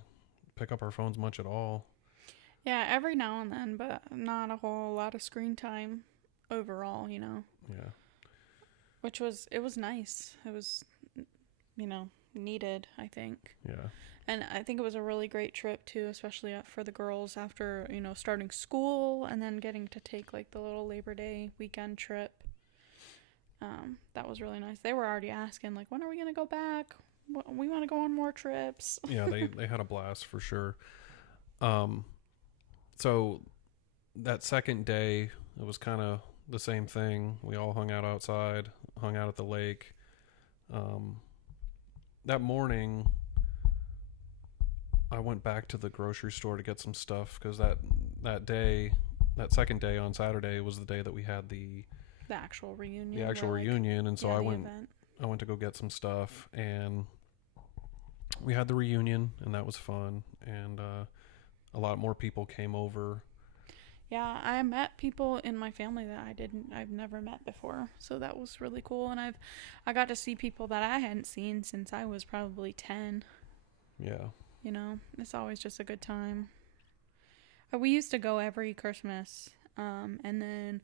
pick up our phones much at all. Yeah, every now and then, but not a whole lot of screen time overall, you know. Yeah. It was nice. It was, you know, needed, I think. Yeah. And I think it was a really great trip too, especially for the girls after, you know, starting school and then getting to take like the little Labor Day weekend trip. That was really nice. They were already asking like, when are we going to go back? We want to go on more trips. Yeah, they had a blast for sure. So that second day, it was kind of the same thing. We all hung out outside, hung out at the lake. That morning, I went back to the grocery store to get some stuff because that second day on Saturday was the day that we had the actual reunion. The actual reunion, and so yeah, I went to go get some stuff, and we had the reunion, and that was fun, and a lot more people came over. Yeah, I met people in my family that I've never met before, so that was really cool, and I got to see people that I hadn't seen since I was probably 10. Yeah. You know, it's always just a good time. We used to go every Christmas, and then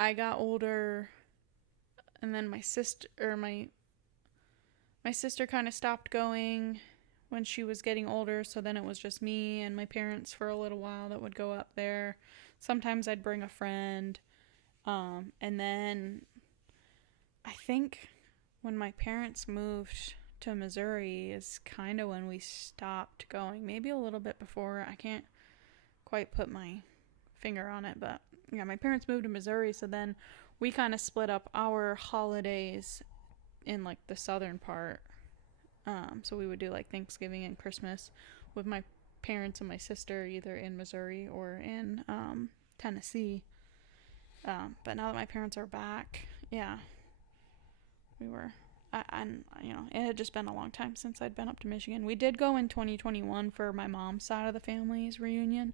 I got older, and then my sister kind of stopped going when she was getting older, so then it was just me and my parents for a little while that would go up there. Sometimes I'd bring a friend, and then I think when my parents moved to Missouri is kind of when we stopped going. Maybe a little bit before. I can't quite put my finger on it, but yeah, my parents moved to Missouri, so then we kind of split up our holidays in like the southern part. So we would do like Thanksgiving and Christmas with my parents and my sister either in Missouri or in Tennessee. But now that my parents are back, yeah, we were. And you know, it had just been a long time since I'd been up to Michigan. We did go in 2021 for my mom's side of the family's reunion.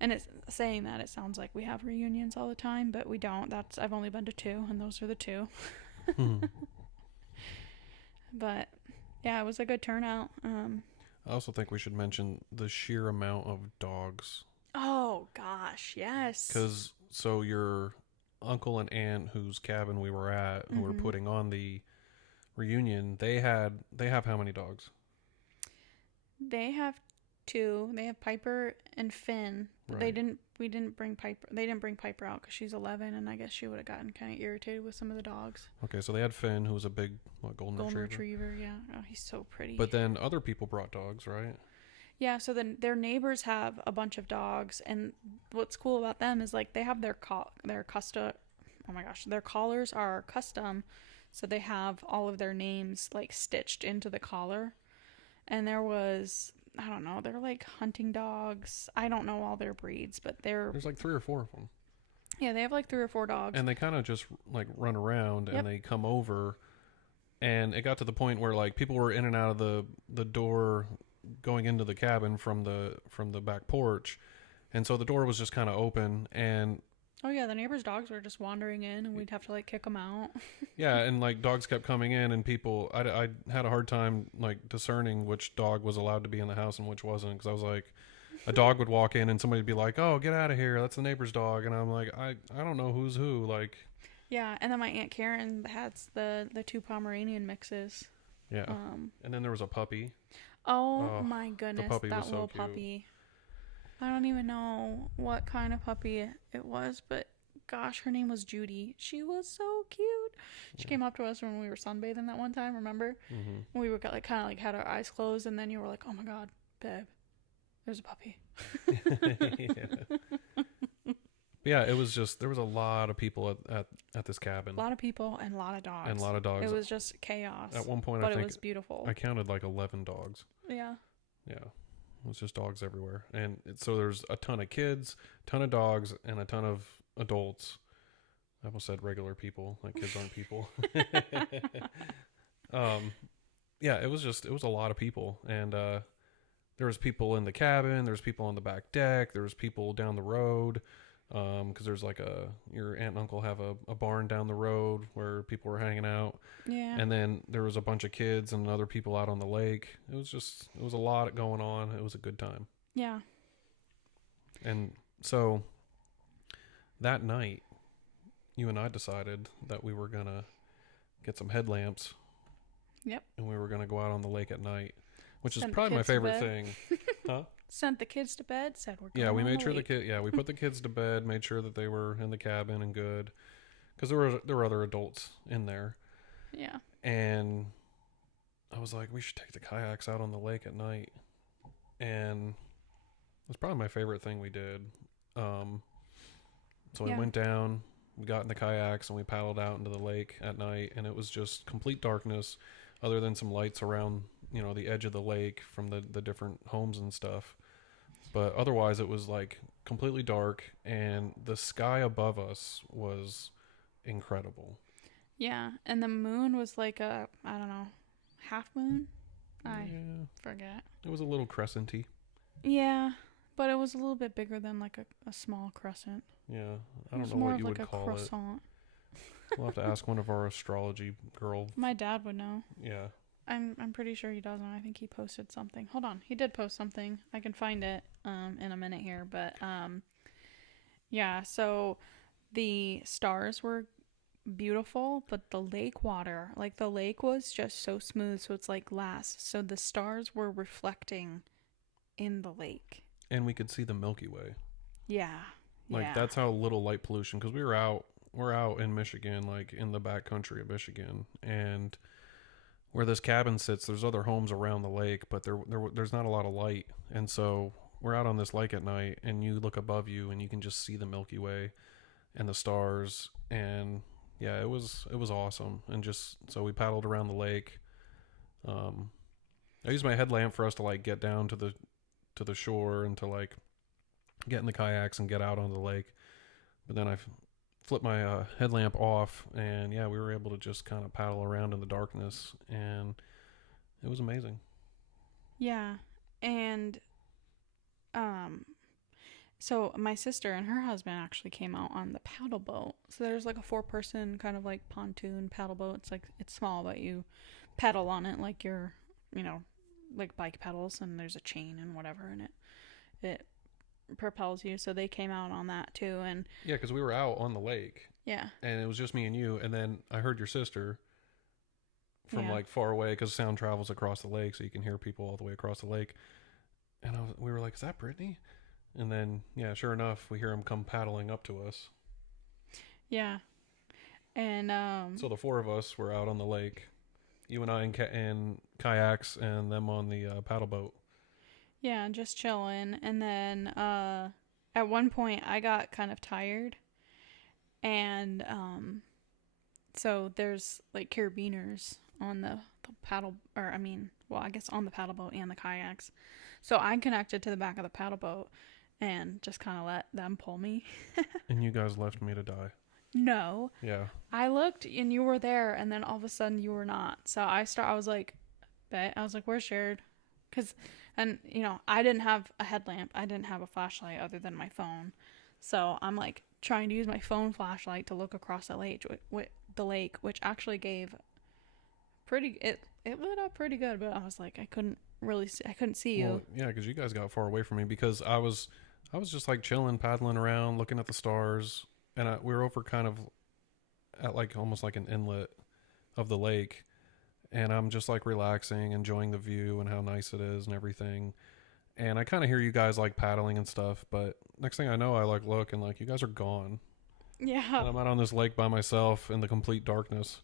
And it's saying that, it sounds like we have reunions all the time, but we don't. I've only been to 2, and those are the 2. But yeah, it was a good turnout. I also think we should mention the sheer amount of dogs. Oh gosh, yes. Because so your uncle and aunt, whose cabin we were at, who were putting on the reunion, they have how many dogs? They have 2. They have Piper and Finn. Right. We didn't bring Piper. They didn't bring Piper out because she's 11, and I guess she would have gotten kind of irritated with some of the dogs. Okay, so they had Finn, who was a big golden retriever. Yeah. Oh, he's so pretty. But then other people brought dogs, right? Yeah. So then their neighbors have a bunch of dogs, and what's cool about them is like they have their custom. Oh my gosh, their collars are custom, so they have all of their names like stitched into the collar, and there was. I don't know. They're like hunting dogs. I don't know all their breeds, but there's like 3 or 4 of them. Yeah, they have like 3 or 4 dogs. And they kind of just like run around and they come over. And it got to the point where like people were in and out of the door going into the cabin from the back porch. And so the door was just kind of open, and oh yeah, the neighbors' dogs were just wandering in, and we'd have to like kick them out. Yeah, and like dogs kept coming in, and people, I had a hard time like discerning which dog was allowed to be in the house and which wasn't, because I was like, a dog would walk in and somebody would be like, "Oh, get out of here! That's the neighbor's dog," and I'm like, I don't know who's who, like. Yeah, and then my Aunt Karen has the 2 Pomeranian mixes. Yeah, and then there was a puppy. Oh my goodness, the puppy that was so little cute. puppy. I don't even know what kind of puppy it was, but gosh, her name was Judy. She was so cute. She came up to us when we were sunbathing that one time, remember? Mm-hmm. We were like kind of like had our eyes closed, and then you were like, oh my God, babe, there's a puppy. Yeah, it was just, there was a lot of people at this cabin. A lot of people and a lot of dogs. And a lot of dogs. It was just chaos. At one point, but I think it was beautiful. I counted like 11 dogs. Yeah. Yeah. It was just dogs everywhere. And so there's a ton of kids, ton of dogs, and a ton of adults. I almost said regular people, like kids aren't people. Yeah, it was a lot of people. And there was people in the cabin, there was people on the back deck, there was people down the road. Because there's like your aunt and uncle have a barn down the road where people were hanging out. Yeah. And then there was a bunch of kids and other people out on the lake. It was a lot going on. It was a good time. Yeah. And so that night, you and I decided that we were going to get some headlamps. Yep. And we were going to go out on the lake at night, which is Send the probably my kids to favorite bed. thing. Huh? Sent the kids to bed, said we're going Yeah, we on made the sure lake. we put the kids to bed, made sure that they were in the cabin and good. Because there were other adults in there. Yeah. And I was like, we should take the kayaks out on the lake at night. And it's probably my favorite thing we did. So we went down, we got in the kayaks, and we paddled out into the lake at night. And it was just complete darkness, other than some lights around, the edge of the lake from the different homes and stuff. But otherwise, it was like completely dark, and the sky above us was incredible. Yeah, and the moon was like I don't know, half moon? I forget. It was a little crescent-y. Yeah, but it was a little bit bigger than like a small crescent. Yeah, I don't know what you would call it. More of like a croissant. We'll have to ask one of our astrology girl. My dad would know. Yeah. I'm pretty sure he doesn't. I think he posted something. Hold on. He did post something. I can find it in a minute here, but yeah, so the stars were beautiful, but the lake water, like the lake was just so smooth, so it's like glass. So the stars were reflecting in the lake. And we could see the Milky Way. Yeah. Like that's how little light pollution, because we're out in Michigan, like in the back country of Michigan, and where this cabin sits, there's other homes around the lake, but there's not a lot of light. And so we're out on this lake at night, and you look above you and you can just see the Milky Way and the stars. And yeah, it was awesome. And just, so we paddled around the lake. I used my headlamp for us to like get down to the shore and to like get in the kayaks and get out on the lake. But then I flipped my headlamp off, and yeah, we were able to just kind of paddle around in the darkness, and it was amazing. Yeah. And so my sister and her husband actually came out on the paddle boat. So there's like a 4-person kind of like pontoon paddle boat. It's like, it's small, but you paddle on it like you're, like bike pedals, and there's a chain and whatever, and it propels you. So they came out on that too. And yeah, because we were out on the lake. Yeah. And it was just me and you, and then I heard your sister from like far away, because sound travels across the lake, so you can hear people all the way across the lake. And we were like, is that Brittany? And then yeah, sure enough, we hear him come paddling up to us. Yeah. And so the four of us were out on the lake, you and I in kayaks, and them on the paddle boat. Yeah, just chilling. And then at one point I got kind of tired, and so there's like carabiners on the paddle, or I guess on the paddle boat and the kayaks. So I connected to the back of the paddle boat and just kind of let them pull me. And you guys left me to die. No. Yeah. I looked and you were there, and then all of a sudden you were not. So I was like, where's Jared? And I didn't have a headlamp. I didn't have a flashlight other than my phone. So I'm like trying to use my phone flashlight to look across the lake, which actually gave it lit up pretty good, but I was like, I couldn't see you. Well, yeah, because you guys got far away from me, because I was just like chilling, paddling around, looking at the stars, and we were over kind of at like almost like an inlet of the lake, and I'm just like relaxing, enjoying the view and how nice it is and everything. And I kind of hear you guys like paddling and stuff, but next thing I know, I like look and like you guys are gone. Yeah. And I'm out on this lake by myself in the complete darkness.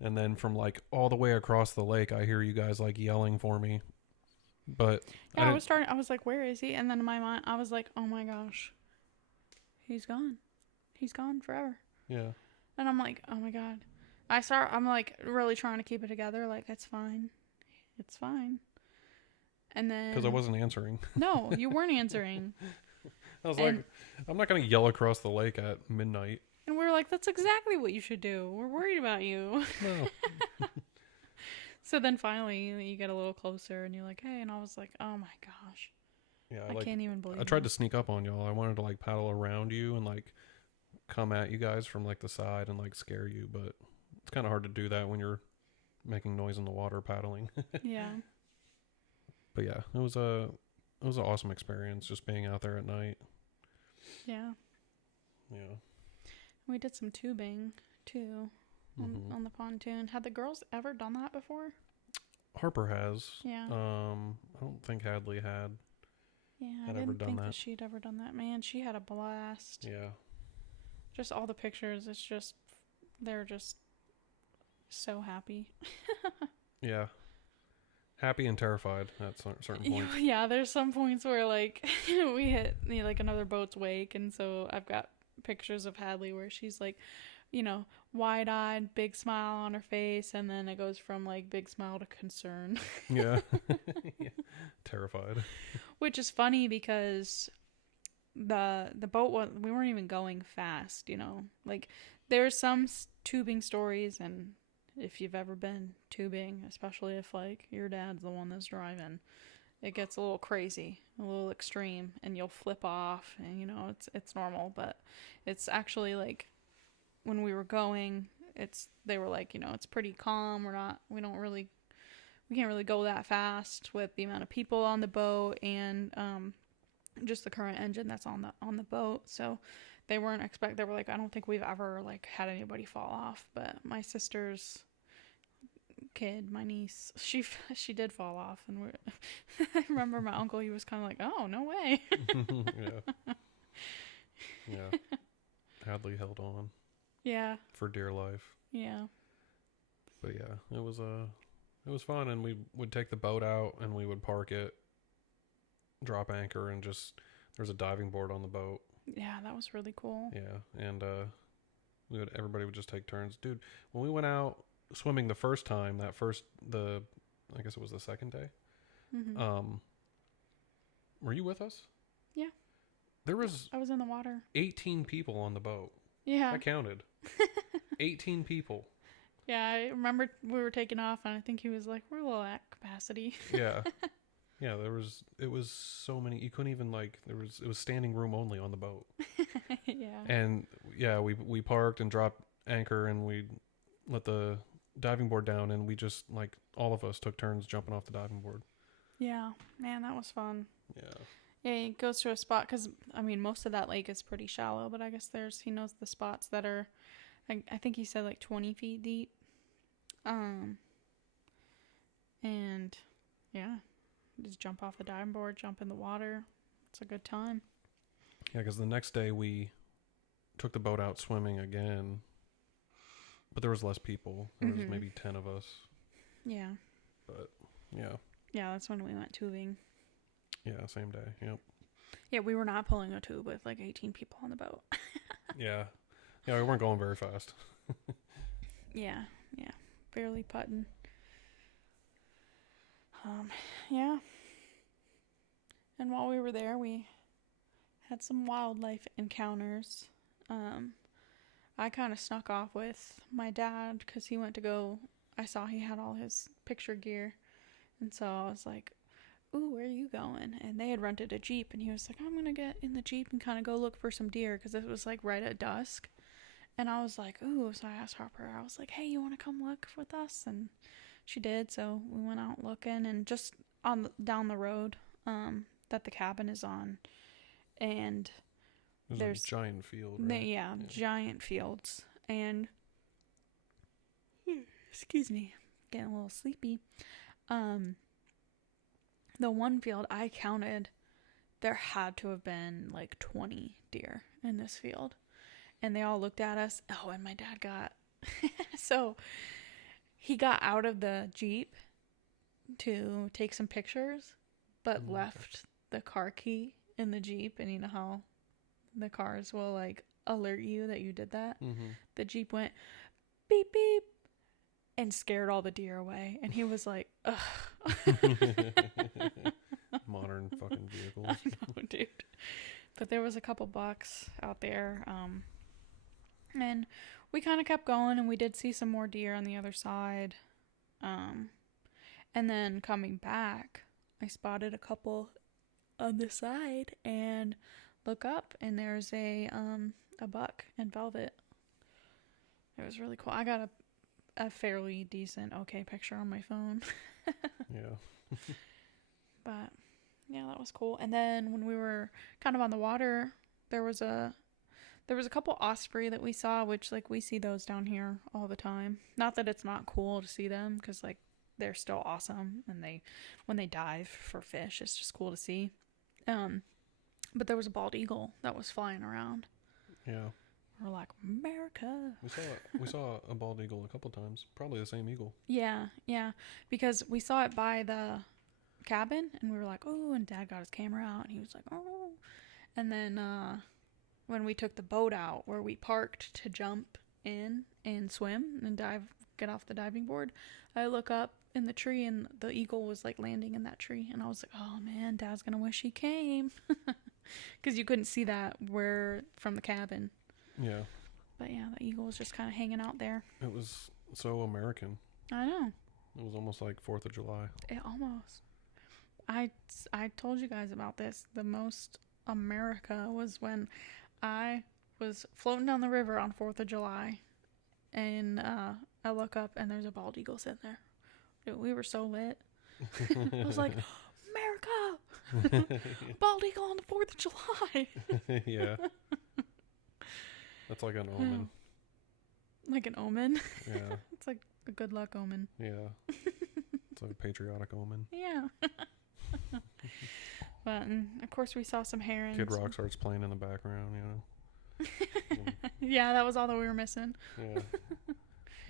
And then from like all the way across the lake, I hear you guys like yelling for me. But Yeah, I was like, where is he? And then in my mind, I was like, oh my gosh, he's gone. He's gone forever. Yeah. And I'm like, oh my God. I'm like really trying to keep it together. Like, it's fine. It's fine. And then. Because I wasn't answering. No, you weren't answering. I was like, I'm not going to yell across the lake at midnight. And we were like, that's exactly what you should do. We're worried about you. No. So then finally you get a little closer and you're like, hey. And I was like, oh my gosh. Yeah. I can't even believe it. I tried to sneak up on y'all. I wanted to like paddle around you and like come at you guys from like the side and like scare you. But it's kind of hard to do that when you're making noise in the water paddling. Yeah. But yeah, it was an awesome experience just being out there at night. Yeah. Yeah. We did some tubing too on the pontoon. Had the girls ever done that before? Harper has. Yeah. I don't think Hadley had. Yeah, had I ever didn't done think that. that she'd ever done that. Man, she had a blast. Yeah. Just all the pictures. It's just, they're just so happy. Yeah. Happy and terrified at certain points. Yeah, there's some points where like we hit like another boat's wake, and so I've got pictures of Hadley where she's like, wide-eyed, big smile on her face, and then it goes from like big smile to concern. Yeah. Yeah. Terrified. Which is funny because the boat we weren't even going fast, like there's some tubing stories, and if you've ever been tubing, especially if like your dad's the one that's driving, it gets a little crazy, a little extreme, and you'll flip off, and it's normal. But it's actually like when we were going, they were like, it's pretty calm. We can't really go that fast with the amount of people on the boat and just the current engine that's on the boat. So they were like, I don't think we've ever like had anybody fall off. But my sister's kid, my niece, she did fall off, and I remember my uncle, he was kind of like, oh, no way. Yeah. Hadley held on. Yeah. For dear life. Yeah. But yeah, it was fun, and we would take the boat out and we would park it, drop anchor, and there's a diving board on the boat. Yeah, that was really cool. Yeah, and everybody would just take turns. Dude, when we went out swimming the first time, I guess it was the second day. Mm-hmm. Were you with us? Yeah. I was in the water. 18 people on the boat. Yeah. I counted. 18 people. Yeah, I remember we were taking off, and I think he was like, we're a little at capacity. Yeah. Yeah, it was so many, you couldn't even it was standing room only on the boat. Yeah. And yeah, we parked and dropped anchor, and we let the diving board down, and we just like all of us took turns jumping off the diving board. Yeah, man, that was fun. Yeah. Yeah, he goes to a spot, because most of that lake is pretty shallow, but I guess he knows the spots that are, I think he said like 20 feet deep. And yeah, just jump off the diving board, jump in the water. It's a good time. Yeah, because the next day we took the boat out swimming again, but there was less people. There was maybe 10 of us. Yeah. But yeah. Yeah, that's when we went tubing. Yeah, same day. Yep. Yeah, we were not pulling a tube with like 18 people on the boat. Yeah. Yeah, we weren't going very fast. Yeah. Barely putting. Yeah. And while we were there, we had some wildlife encounters. I kind of snuck off with my dad because he went to go. I saw he had all his picture gear. And so I was like, ooh, where are you going? And they had rented a Jeep, and he was like, I'm going to get in the Jeep and kind of go look for some deer, because it was like right at dusk. And I was like, ooh, so I asked Harper, I was like, hey, you want to come look with us? And she did, so we went out looking, and just down the road that the cabin is on, and there's a giant field, right? Yeah, giant fields. And excuse me, getting a little sleepy. The one field I counted, there had to have been like 20 deer in this field. and they all looked at us. Oh, and my dad got so he got out of the Jeep to take some pictures, but left the car key in the Jeep. And you know how the cars will like alert you that you did that? The Jeep went beep beep and scared all the deer away. And he was like, ugh. Modern fucking vehicles. I know, dude. But there was a couple bucks out there. And we kind of kept going, and we did see some more deer on the other side. And then coming back, I spotted a couple on the side and look up, and there's a buck in velvet. It was really cool. I got a fairly decent, okay picture on my phone. Yeah. But yeah, that was cool. And then when we were kind of on the water, there was a couple osprey that we saw, which like we see those down here all the time. Not that it's not cool to see them, because like they're still awesome, and when they dive for fish, it's just cool to see. But there was a bald eagle that was flying around. Yeah. We're like, America. We saw a bald eagle a couple times. Probably the same eagle. Yeah, because we saw it by the cabin, and we were like, oh, and Dad got his camera out, and he was like, oh. And then when we took the boat out where we parked to jump in and swim and get off the diving board, I look up in the tree, and the eagle was like landing in that tree, and I was like, oh man, Dad's gonna wish he came, because you couldn't see that from the cabin. Yeah. But yeah, the eagle was just kind of hanging out there. It was so American. I know. It was almost like 4th of July. It almost. I told you guys about this. The most America was when I was floating down the river on 4th of July, and I look up, and there's a bald eagle sitting there. Dude, we were so lit. I was like, America! Bald eagle on the 4th of July! Yeah. That's like an omen. Like an omen? Yeah. It's like a good luck omen. Yeah. It's like a patriotic omen. Yeah. But, of course, we saw some herons. Kid Rock starts playing in the background, you know. Yeah, that was all that we were missing. Yeah.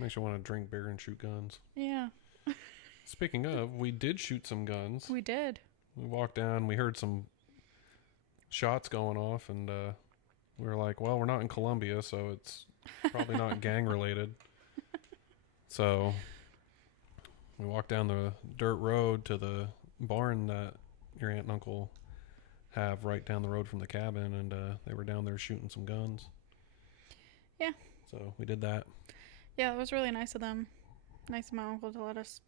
Makes you want to drink beer and shoot guns. Yeah. Speaking of, we did shoot some guns. We did. We walked down, we heard some shots going off, and we were like, well, we're not in Colombia, so it's probably not gang related. So we walked down the dirt road to the barn that your aunt and uncle have right down the road from the cabin, and they were down there shooting some guns. Yeah. So we did that. Yeah, it was really nice of them. Nice of my uncle to let us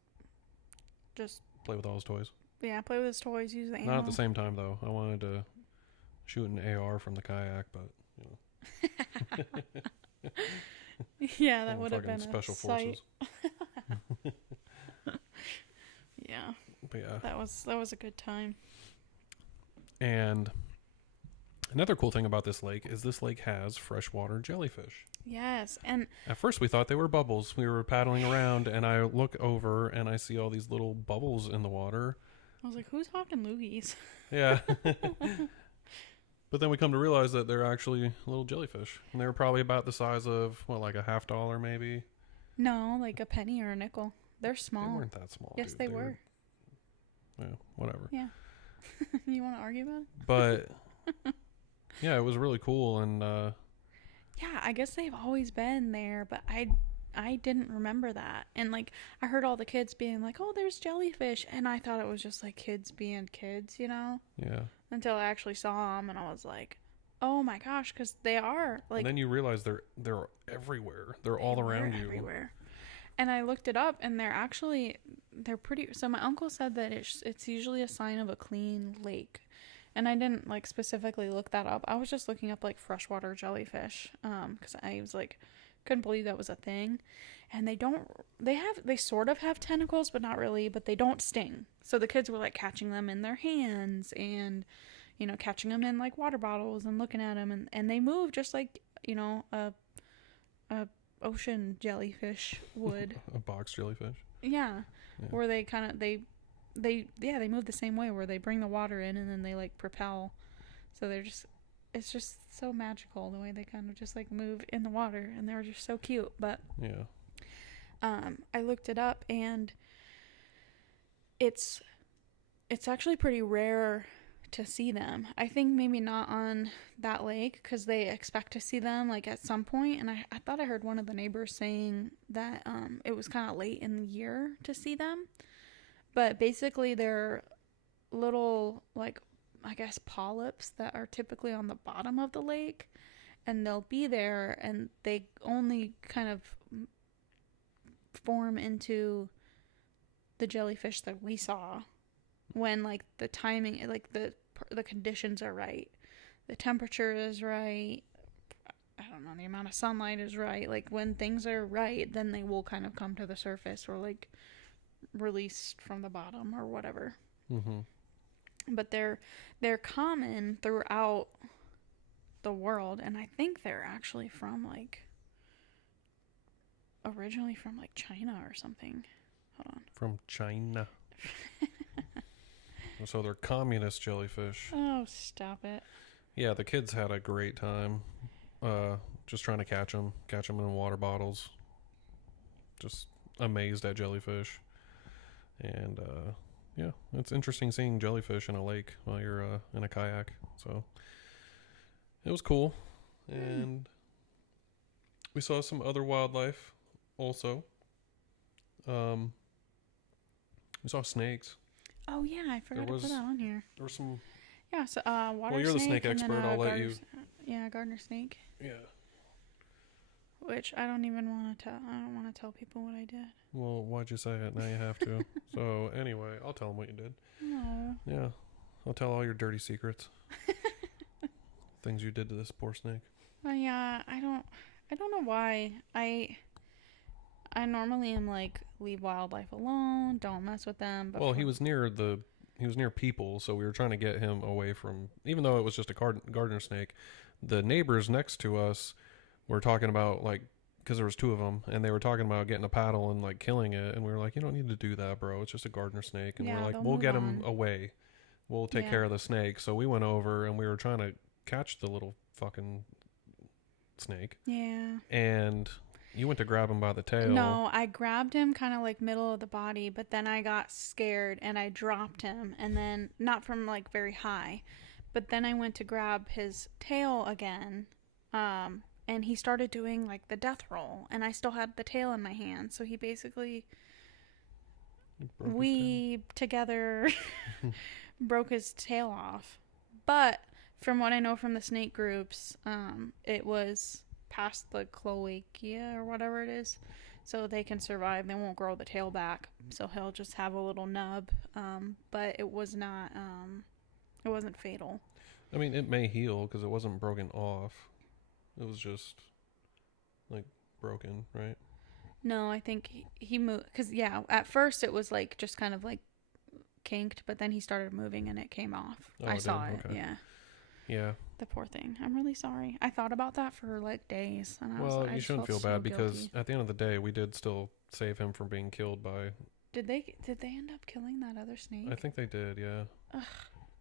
just play with all his toys. Yeah, play with his toys, use the ammo. Not at the same time, though. I wanted to shoot an AR from the kayak, but, you know. Yeah, that would have been special a sight. Forces. Yeah. But yeah. That was a good time. And another cool thing about this lake is this lake has freshwater jellyfish. Yes, and at first we thought they were bubbles. We were paddling around, and I look over, and I see all these little bubbles in the water. I was like, who's hawking loogies? Yeah. But then we come to realize that they're actually little jellyfish. And they were probably about the size of, like a $50 maybe? No, like a penny or a nickel. They're small. They weren't that small. Yes, dude. they were. Yeah, whatever. Yeah. You want to argue about it? But, yeah, it was really cool, and... yeah, I guess they've always been there, but I didn't remember that. And, like, I heard all the kids being like, oh, there's jellyfish. And I thought it was just, like, kids being kids, you know? Yeah. Until I actually saw them, and I was like, oh, my gosh, because they are, like... And then you realize they're everywhere. They're all around you. Everywhere. And I looked it up, and they're pretty... So my uncle said that it's usually a sign of a clean lake. And I didn't, like, specifically look that up. I was just looking up, like, freshwater jellyfish. Because I was, like... couldn't believe that was a thing. And they sort of have tentacles, but not really, but they don't sting. So the kids were like catching them in their hands and, you know, catching them in like water bottles and looking at them, and they move just like, you know, a ocean jellyfish would. A box jellyfish. Yeah. Where they kind of they move the same way, where they bring the water in and then they like propel. So they're just it's just so magical the way they kind of just like move in the water, and they're just so cute. But Yeah. I looked it up, and it's actually pretty rare to see them. I think maybe not on that lake because they expect to see them like at some point. And I thought I heard one of the neighbors saying that it was kind of late in the year to see them. But basically they're little, like, I guess polyps that are typically on the bottom of the lake. And they'll be there, and they only kind of form into the jellyfish that we saw when like the timing, like the conditions are right, the temperature is right, I don't know, the amount of sunlight is right. Like when things are right, then they will kind of come to the surface or like released from the bottom or whatever. Mm-hmm. But they're common throughout the world, and I think they're actually from like originally from like China or something. Hold on. From China. So they're communist jellyfish. Oh, stop it. Yeah, the kids had a great time. Just trying to catch them in water bottles. Just amazed at jellyfish. And yeah, it's interesting seeing jellyfish in a lake while you're in a kayak. So it was cool. And we saw some other wildlife also. We saw snakes. Oh yeah, I forgot to put that on here. There were some. Yeah, so water snake. Well, you're the snake expert. I'll let you. Yeah, gardener snake. Yeah. Which I don't even want to tell. I don't want to tell people what I did. Well, why'd you say it? Now you have to. So anyway, I'll tell them what you did. No. Yeah, I'll tell all your dirty secrets. Things you did to this poor snake. Yeah, I don't know why. I normally am like, leave wildlife alone, don't mess with them. But well, he was near people, so we were trying to get him away from. Even though it was just a gardener snake, the neighbors next to us were talking about, like, because there was two of them, and they were talking about getting a paddle and like killing it, and we were like, you don't need to do that, bro. It's just a gardener snake, and we're like, we'll get him away. We'll take care of the snake. So we went over and we were trying to catch the little fucking snake. Yeah. And you went to grab him by the tail. No, I grabbed him kind of like middle of the body, but then I got scared and I dropped him, and then not from like very high, but then I went to grab his tail again, and he started doing like the death roll, and I still had the tail in my hand, so he basically together broke his tail off. But from what I know from the snake groups, it was past the cloacia or whatever it is, so they can survive. They won't grow the tail back, so he'll just have a little nub, but it was not it wasn't fatal. I mean, it may heal because it wasn't broken off. It was just like broken, right? No, I think he moved, because yeah, at first it was like just kind of like kinked, but then he started moving and it came off. I saw it. Okay. Yeah. The poor thing. I'm really sorry. I thought about that for like days, and you shouldn't feel bad because at the end of the day, we did still save him from being killed by. Did they end up killing that other snake? I think they did. Yeah. Ugh.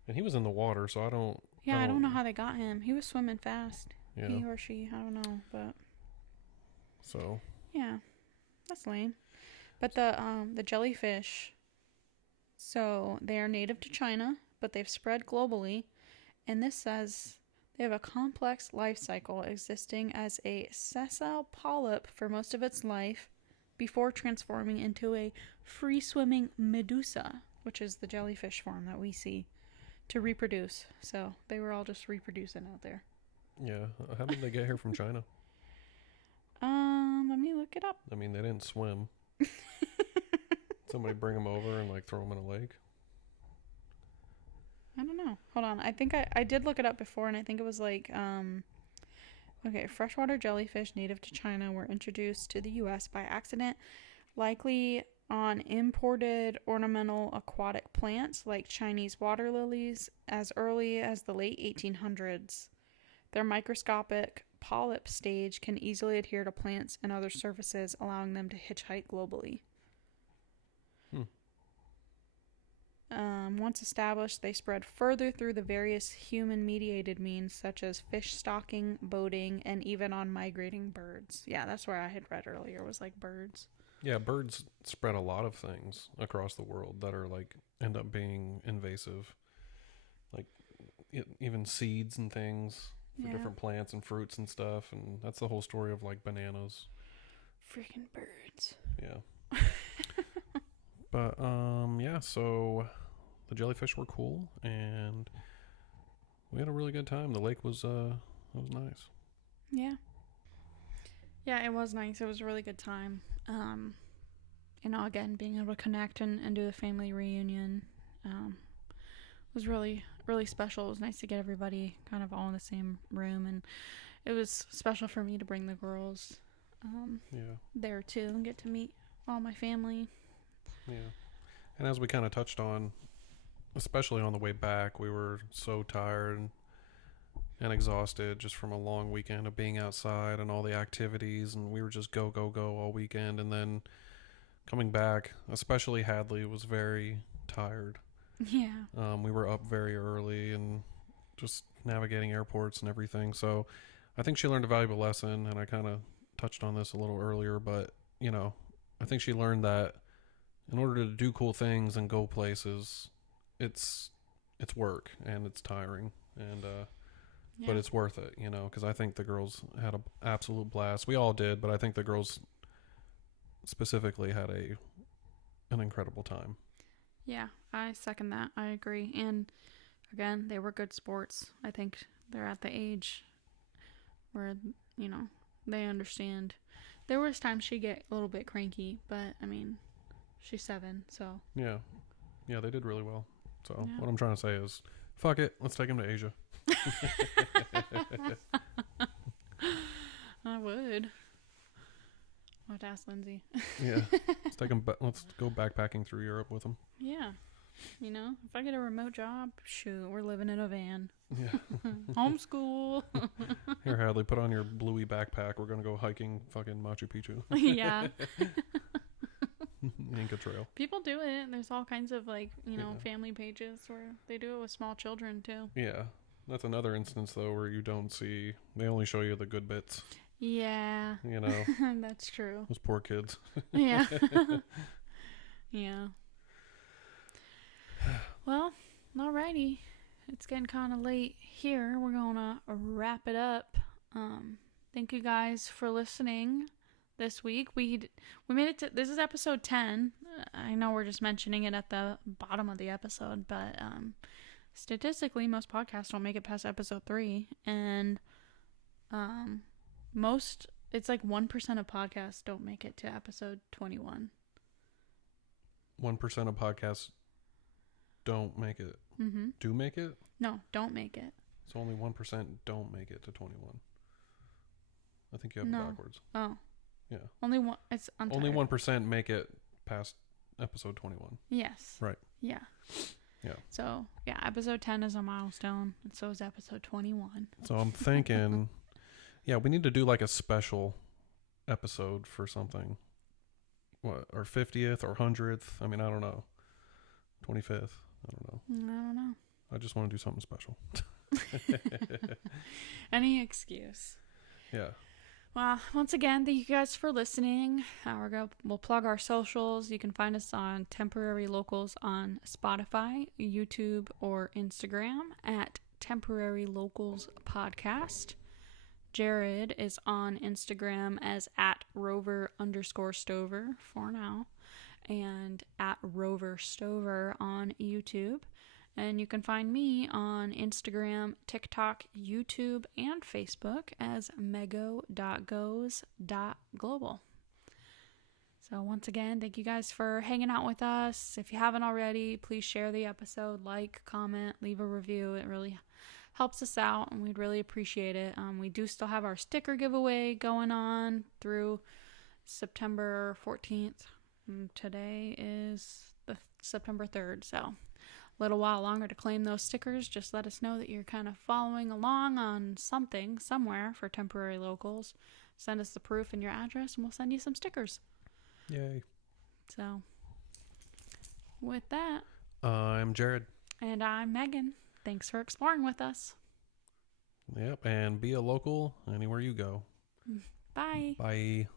And he was in the water, so I don't. Yeah, I don't know how they got him. He was swimming fast. Yeah. He or she, I don't know, but. So. Yeah, that's lame. But the jellyfish. So they are native to China, but they've spread globally. And this says they have a complex life cycle, existing as a sessile polyp for most of its life before transforming into a free-swimming medusa, which is the jellyfish form that we see, to reproduce. So they were all just reproducing out there. Yeah. How did they get here from China? Let me look it up. I mean, they didn't swim. Somebody bring them over and like throw them in a lake? I don't know. Hold on. I think I did look it up before, and I think it was like, okay, freshwater jellyfish native to China were introduced to the U.S. by accident, likely on imported ornamental aquatic plants like Chinese water lilies as early as the late 1800s. Their microscopic polyp stage can easily adhere to plants and other surfaces, allowing them to hitchhike globally. Once established, they spread further through the various human-mediated means, such as fish stocking, boating, and even on migrating birds. Yeah, that's where I had read earlier, was like birds. Yeah, birds spread a lot of things across the world that are like end up being invasive. Like even seeds and things for different plants and fruits and stuff. And that's the whole story of like bananas. Freaking birds. Yeah. But, yeah, so the jellyfish were cool and we had a really good time. The lake was nice. Yeah. Yeah, it was nice. It was a really good time. Again, being able to connect and do the family reunion was really, really special. It was nice to get everybody kind of all in the same room, and it was special for me to bring the girls there too and get to meet all my family. Yeah. And as we kind of touched on, especially on the way back, we were so tired and exhausted just from a long weekend of being outside and all the activities, and we were just go all weekend. And then coming back, especially Hadley, was very tired. Yeah. We were up very early and just navigating airports and everything. So I think she learned a valuable lesson, and I kind of touched on this a little earlier, but I think she learned that in order to do cool things and go places, it's work and it's tiring, and but it's worth it, because I think the girls had an absolute blast. We all did, but I think the girls specifically had an incredible time. Yeah, I second that. I agree. And again, they were good sports. I think they're at the age where, they understand. There was times she'd get a little bit cranky, but I mean, she's 7, so. Yeah, they did really well. So what I'm trying to say is, fuck it, let's take them to Asia. I would. I'll have to ask Lindsay. Yeah, let's take them. Let's go backpacking through Europe with them. Yeah, if I get a remote job, shoot, we're living in a van. Yeah. Homeschool. Here, Hadley, put on your bluey backpack. We're gonna go hiking fucking Machu Picchu. Yeah. Inca Trail. People do it. There's all kinds of family pages where they do it with small children too. Yeah, that's another instance though where you don't see. They only show you the good bits. Yeah. That's true. Those poor kids. Yeah. Yeah. Well, alrighty. It's getting kind of late here. We're gonna wrap it up. Thank you guys for listening this week. We made it to, this is episode 10. I know we're just mentioning it at the bottom of the episode, but statistically most podcasts don't make it past episode 3, and it's like 1% of podcasts don't make it to episode 21. 1% of podcasts don't make it. Mm-hmm. Do make it? No, don't make it. So only 1% don't make it to 21. I think you have it backwards. Oh. Yeah. Only one. Only 1% make it past episode 21. Yes. Right. Yeah. Yeah. So yeah, episode 10 is a milestone, and so is episode 21. So I'm thinking, yeah, we need to do like a special episode for something. What, our 50th or 100th? I mean, I don't know. 25th. I don't know. I just want to do something special. Any excuse. Yeah. Well, once again, thank you guys for listening. We'll plug our socials. You can find us on Temporary Locals on Spotify, YouTube, or Instagram at Temporary Locals Podcast. Jared is on Instagram as at Rover_Stover for now, and at Rover Stover on YouTube. And you can find me on Instagram, TikTok, YouTube, and Facebook as mego.goes.global. So once again, thank you guys for hanging out with us. If you haven't already, please share the episode, like, comment, leave a review. It really helps us out, and we'd really appreciate it. We do still have our sticker giveaway going on through September 14th. And today is the September 3rd, so little while longer to claim those stickers. Just let us know that you're kind of following along on something somewhere for Temporary Locals. Send us the proof and your address, and we'll send you some stickers. Yay. So with that, I'm Jared. And I'm Megan. Thanks for exploring with us. Yep, and be a local anywhere you go. Bye. Bye.